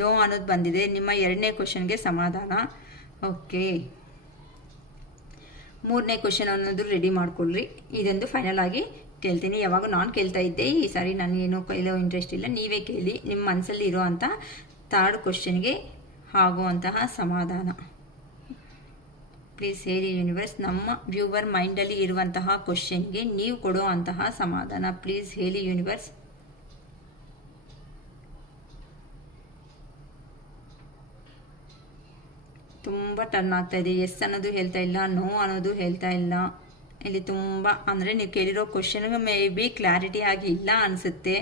ನೋ ಅನ್ನೋದು ಬಂದಿದೆ. ನಿಮ್ಮ 2ನೇ ಕ್ವಶನ್ಗೆ ಸಮಾಧಾನ. ಓಕೆ, 3ನೇ ಕ್ವಶನ್ ಅನ್ನೋದು ರೆಡಿ ಮಾಡ್ಕೊಳ್ರಿ. ಇದೊಂದು ಫೈನಲ್ ಆಗಿ ಕೇಳ್ತೀನಿ. ಯಾವಾಗ ನಾನು ಕೇಳ್ತಾ ಇದ್ದೆ, ಈ ಸಾರಿ ನನಗೇನು ಕೈಲೋ ಇಂಟ್ರೆಸ್ಟ್ ಇಲ್ಲ, ನೀವೇ ಕೇಳಿ. ನಿಮ್ಮ ಮನಸ್ಸಲ್ಲಿ ಇರೋವಂಥ 3rd ಕ್ವಶನ್ಗೆ ಆಗುವಂತಹ ಸಮಾಧಾನ ಪ್ಲೀಸ್ ಹೇಳಿ ಯೂನಿವರ್ಸ್. ನಮ್ಮ ವ್ಯೂವರ್ ಮೈಂಡಲ್ಲಿ ಇರುವಂತಹ ಕ್ವಶನ್ಗೆ ನೀವು ಕೊಡೋ ಅಂತಹ ಸಮಾಧಾನ ಪ್ಲೀಸ್ ಹೇಳಿ ಯೂನಿವರ್ಸ್. ತುಂಬ ಟರ್ನ್ ಆಗ್ತಾ ಇದೆ. ಎಸ್ ಅನ್ನೋದು ಹೇಳ್ತಾ ಇಲ್ಲ, ನೋ ಅನ್ನೋದು ಹೇಳ್ತಾ ಇಲ್ಲ. ಇಲ್ಲಿ ತುಂಬ ಅಂದರೆ ನೀವು ಕೇಳಿರೋ ಕ್ವಶನ್ಗೆ ಮೇ ಬಿ ಕ್ಲಾರಿಟಿ ಆಗಿ ಇಲ್ಲ ಅನಿಸುತ್ತೆ.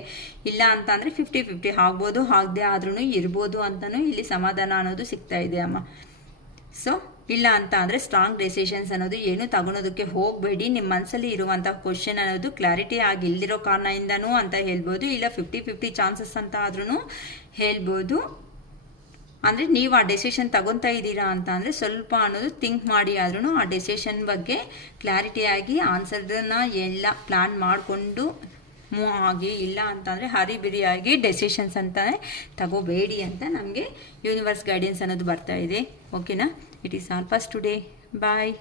ಇಲ್ಲ ಅಂತ ಅಂದರೆ 50-50 ಆಗ್ಬೋದು, ಆಗದೆ ಆದ್ರೂ ಇರ್ಬೋದು ಅಂತಲೂ ಇಲ್ಲಿ ಸಮಾಧಾನ ಅನ್ನೋದು ಸಿಗ್ತಾ ಇದೆ ಅಮ್ಮ. ಸೊ ಇಲ್ಲ ಅಂತ ಅಂದರೆ ಸ್ಟ್ರಾಂಗ್ ಡೆಸಿಷನ್ಸ್ ಅನ್ನೋದು ಏನು ತಗೊಳೋದಕ್ಕೆ ಹೋಗಬೇಡಿ. ನಿಮ್ಮ ಮನಸ್ಸಲ್ಲಿ ಇರುವಂಥ ಕ್ವಶನ್ ಅನ್ನೋದು ಕ್ಲಾರಿಟಿ ಆಗಿ ಇಲ್ದಿರೋ ಕಾರಣದಿಂದನೂ ಅಂತ ಹೇಳ್ಬೋದು, ಇಲ್ಲ 50-50 ಚಾನ್ಸಸ್ ಅಂತ ಆದ್ರೂ ಹೇಳ್ಬೋದು. ಅಂದರೆ ನೀವು ಆ ಡೆಸಿಷನ್ ತಗೊತಾ ಇದ್ದೀರಾ ಅಂತ ಅಂದರೆ ಸ್ವಲ್ಪ ಅನ್ನೋದು ಥಿಂಕ್ ಮಾಡಿ ಆದ್ರೂ ಆ ಡೆಸಿಷನ್ ಬಗ್ಗೆ ಕ್ಲಾರಿಟಿಯಾಗಿ ಆನ್ಸರ್ನ ಎಲ್ಲ ಪ್ಲ್ಯಾನ್ ಮಾಡಿಕೊಂಡು ಮೂವ್ ಆಗಿ. ಇಲ್ಲ ಅಂತಂದರೆ ಹರಿಬಿರಿಯಾಗಿ ಡೆಸಿಷನ್ಸ್ ಅಂತಲೇ ತಗೋಬೇಡಿ ಅಂತ ನಮಗೆ ಯೂನಿವರ್ಸ್ ಗೈಡೆನ್ಸ್ ಅನ್ನೋದು ಬರ್ತಾ ಇದೆ. ಓಕೆನಾ? It is all for today. Bye.